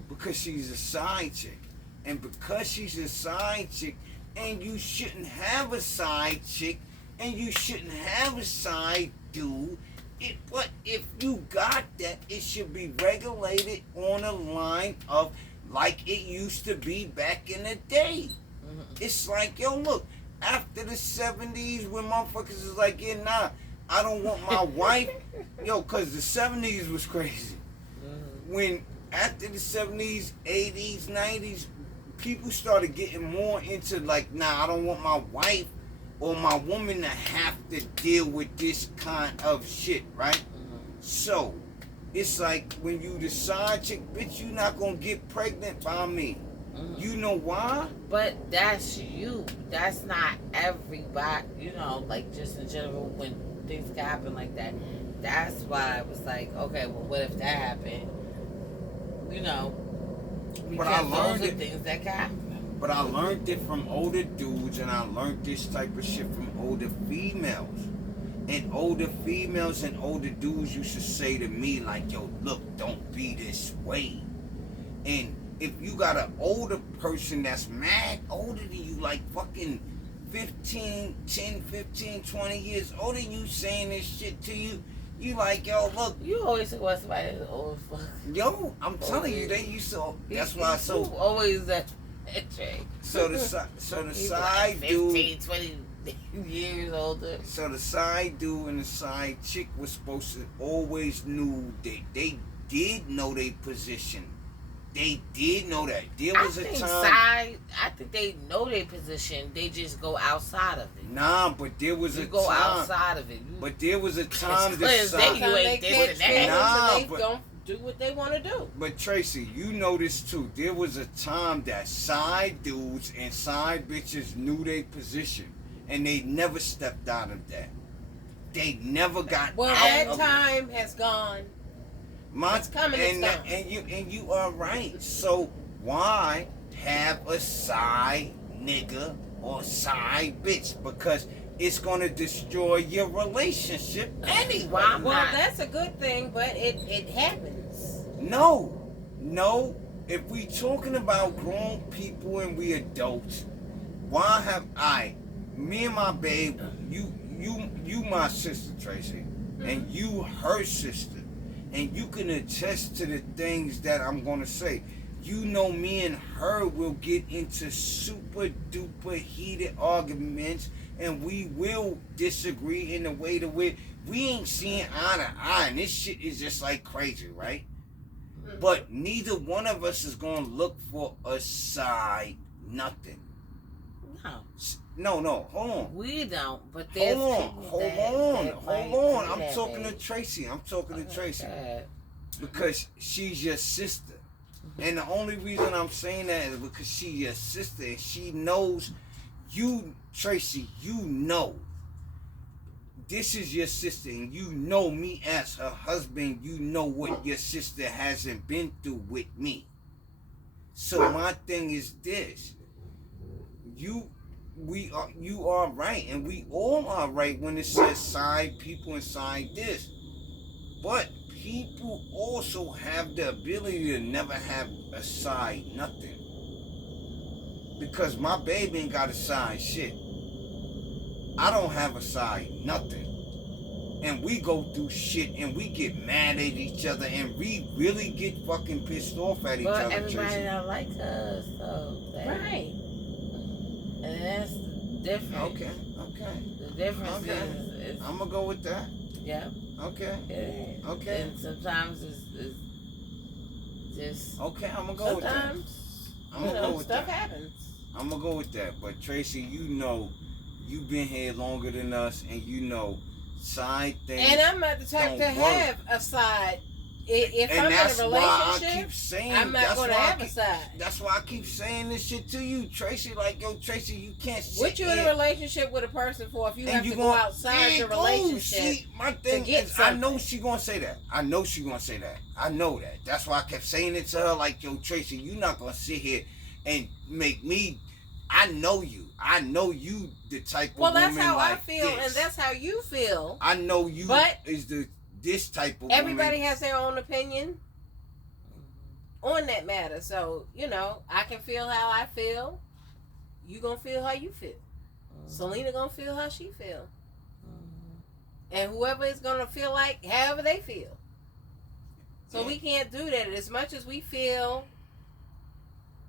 Because she's a side chick. And because she's a side chick, and you shouldn't have a side chick, and you shouldn't have a side dude. But if you got that, it should be regulated on a line of like it used to be back in the day. It's like, yo, look, after the 70s when motherfuckers is like, yeah, nah, I don't want my wife, yo, because the 70s was crazy. When after the 70s, 80s, 90s, people started getting more into like, nah, I don't want my wife or my woman to have to deal with this kind of shit, right? So, it's like when you the side chick, bitch, you not gonna get pregnant by me. You know why? But that's you. That's not everybody. You know, like just in general, when things can happen like that. That's why I was like, okay, well, what if that happened? You know, But I because learned those are it. things that can happen. But I learned it from older dudes, and I learned this type of shit from older females. And older females and older dudes used to say to me, like, yo, look, don't be this way. And if you got an older person that's mad older than you, like fucking 15, 10, 15, 20 years older than you saying this shit to you, you like, yo, look. You always say what somebody is old as fuck. Yo, I'm telling you, they used to, that's why I You so. always that trick. So the side He's dude. like 15, 20 years older. So the side dude and the side chick was supposed to always knew that they did know their position. They did know that. There was a time. I think they know their position. They just go outside of it. Nah, but there was You a go time. outside of it. But there was a time clear the as day side. you ain't They this and catch that. feelings and Nah, they don't do what they want to do. But Tracy, you know this too. There was a time that side dudes and side bitches knew their position, and they never stepped out of that. They never got Well, out that of time has gone. It's coming, it's gone. and you are right. So why have a side nigga or side bitch? Because it's gonna destroy your relationship anyway. Why? Well, that's a good thing, but it happens. No. If we talking about grown people and we adults, why have me and my babe, you my sister, Tracy, and you her sister, and you can attest to the things that I'm gonna say. You know, me and her will get into super duper heated arguments, and we will disagree in a way to where we ain't seeing eye to eye, and this shit is just like crazy, right? But neither one of us is gonna look for a side nothing. No, hold on. We don't, but there's Hold on. I'm talking to Tracy. Okay. Because she's your sister. And the only reason I'm saying that is because she's your sister and she knows you, Tracy, you know. This is your sister and you know me as her husband. You know what your sister hasn't been through with me. So my thing is this. You are right, and we all are right when it says side people and side this. But people also have the ability to never have a side nothing. because my baby ain't got a side shit. I don't have a side nothing. And we go through shit and we get mad at each other and we really get fucking pissed off at each But other. everybody Tracy. don't like us, so Right. and that's different. Okay. The difference Okay. is I'm gonna go with that. yeah. Okay. Yeah. Okay. And sometimes it's just Okay, I'm gonna go with that. Sometimes, I'm gonna go with stuff that. happens. I'm gonna go with that. But Tracy, you've been here longer than us, and side things. And I'm not the type to don't work. have a side. If And I'm in that's a why I relationship, keep saying. I'm not that's going to why I have a keep- side. That's why I keep saying this shit to you, Tracy. Like, yo, Tracy, you can't sit What you in a here relationship with a person for if you and have you to go gonna- outside There the you go. relationship? See, my thing get is, I know something? she gonna say that. I know that. That's why I kept saying it to her. Like, yo, Tracy, you not gonna sit here and make me. I know you. I know you the type of Well, woman that's how like I feel, this. and that's how you feel. I know you But is this type of Everybody woman. has their own opinion on that matter. So, I can feel how I feel. You gonna feel how you feel. Selena gonna feel how she feel. And whoever is gonna feel like however they feel. So we can't do that. As much as we feel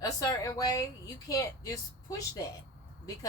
a certain way, you can't just push that because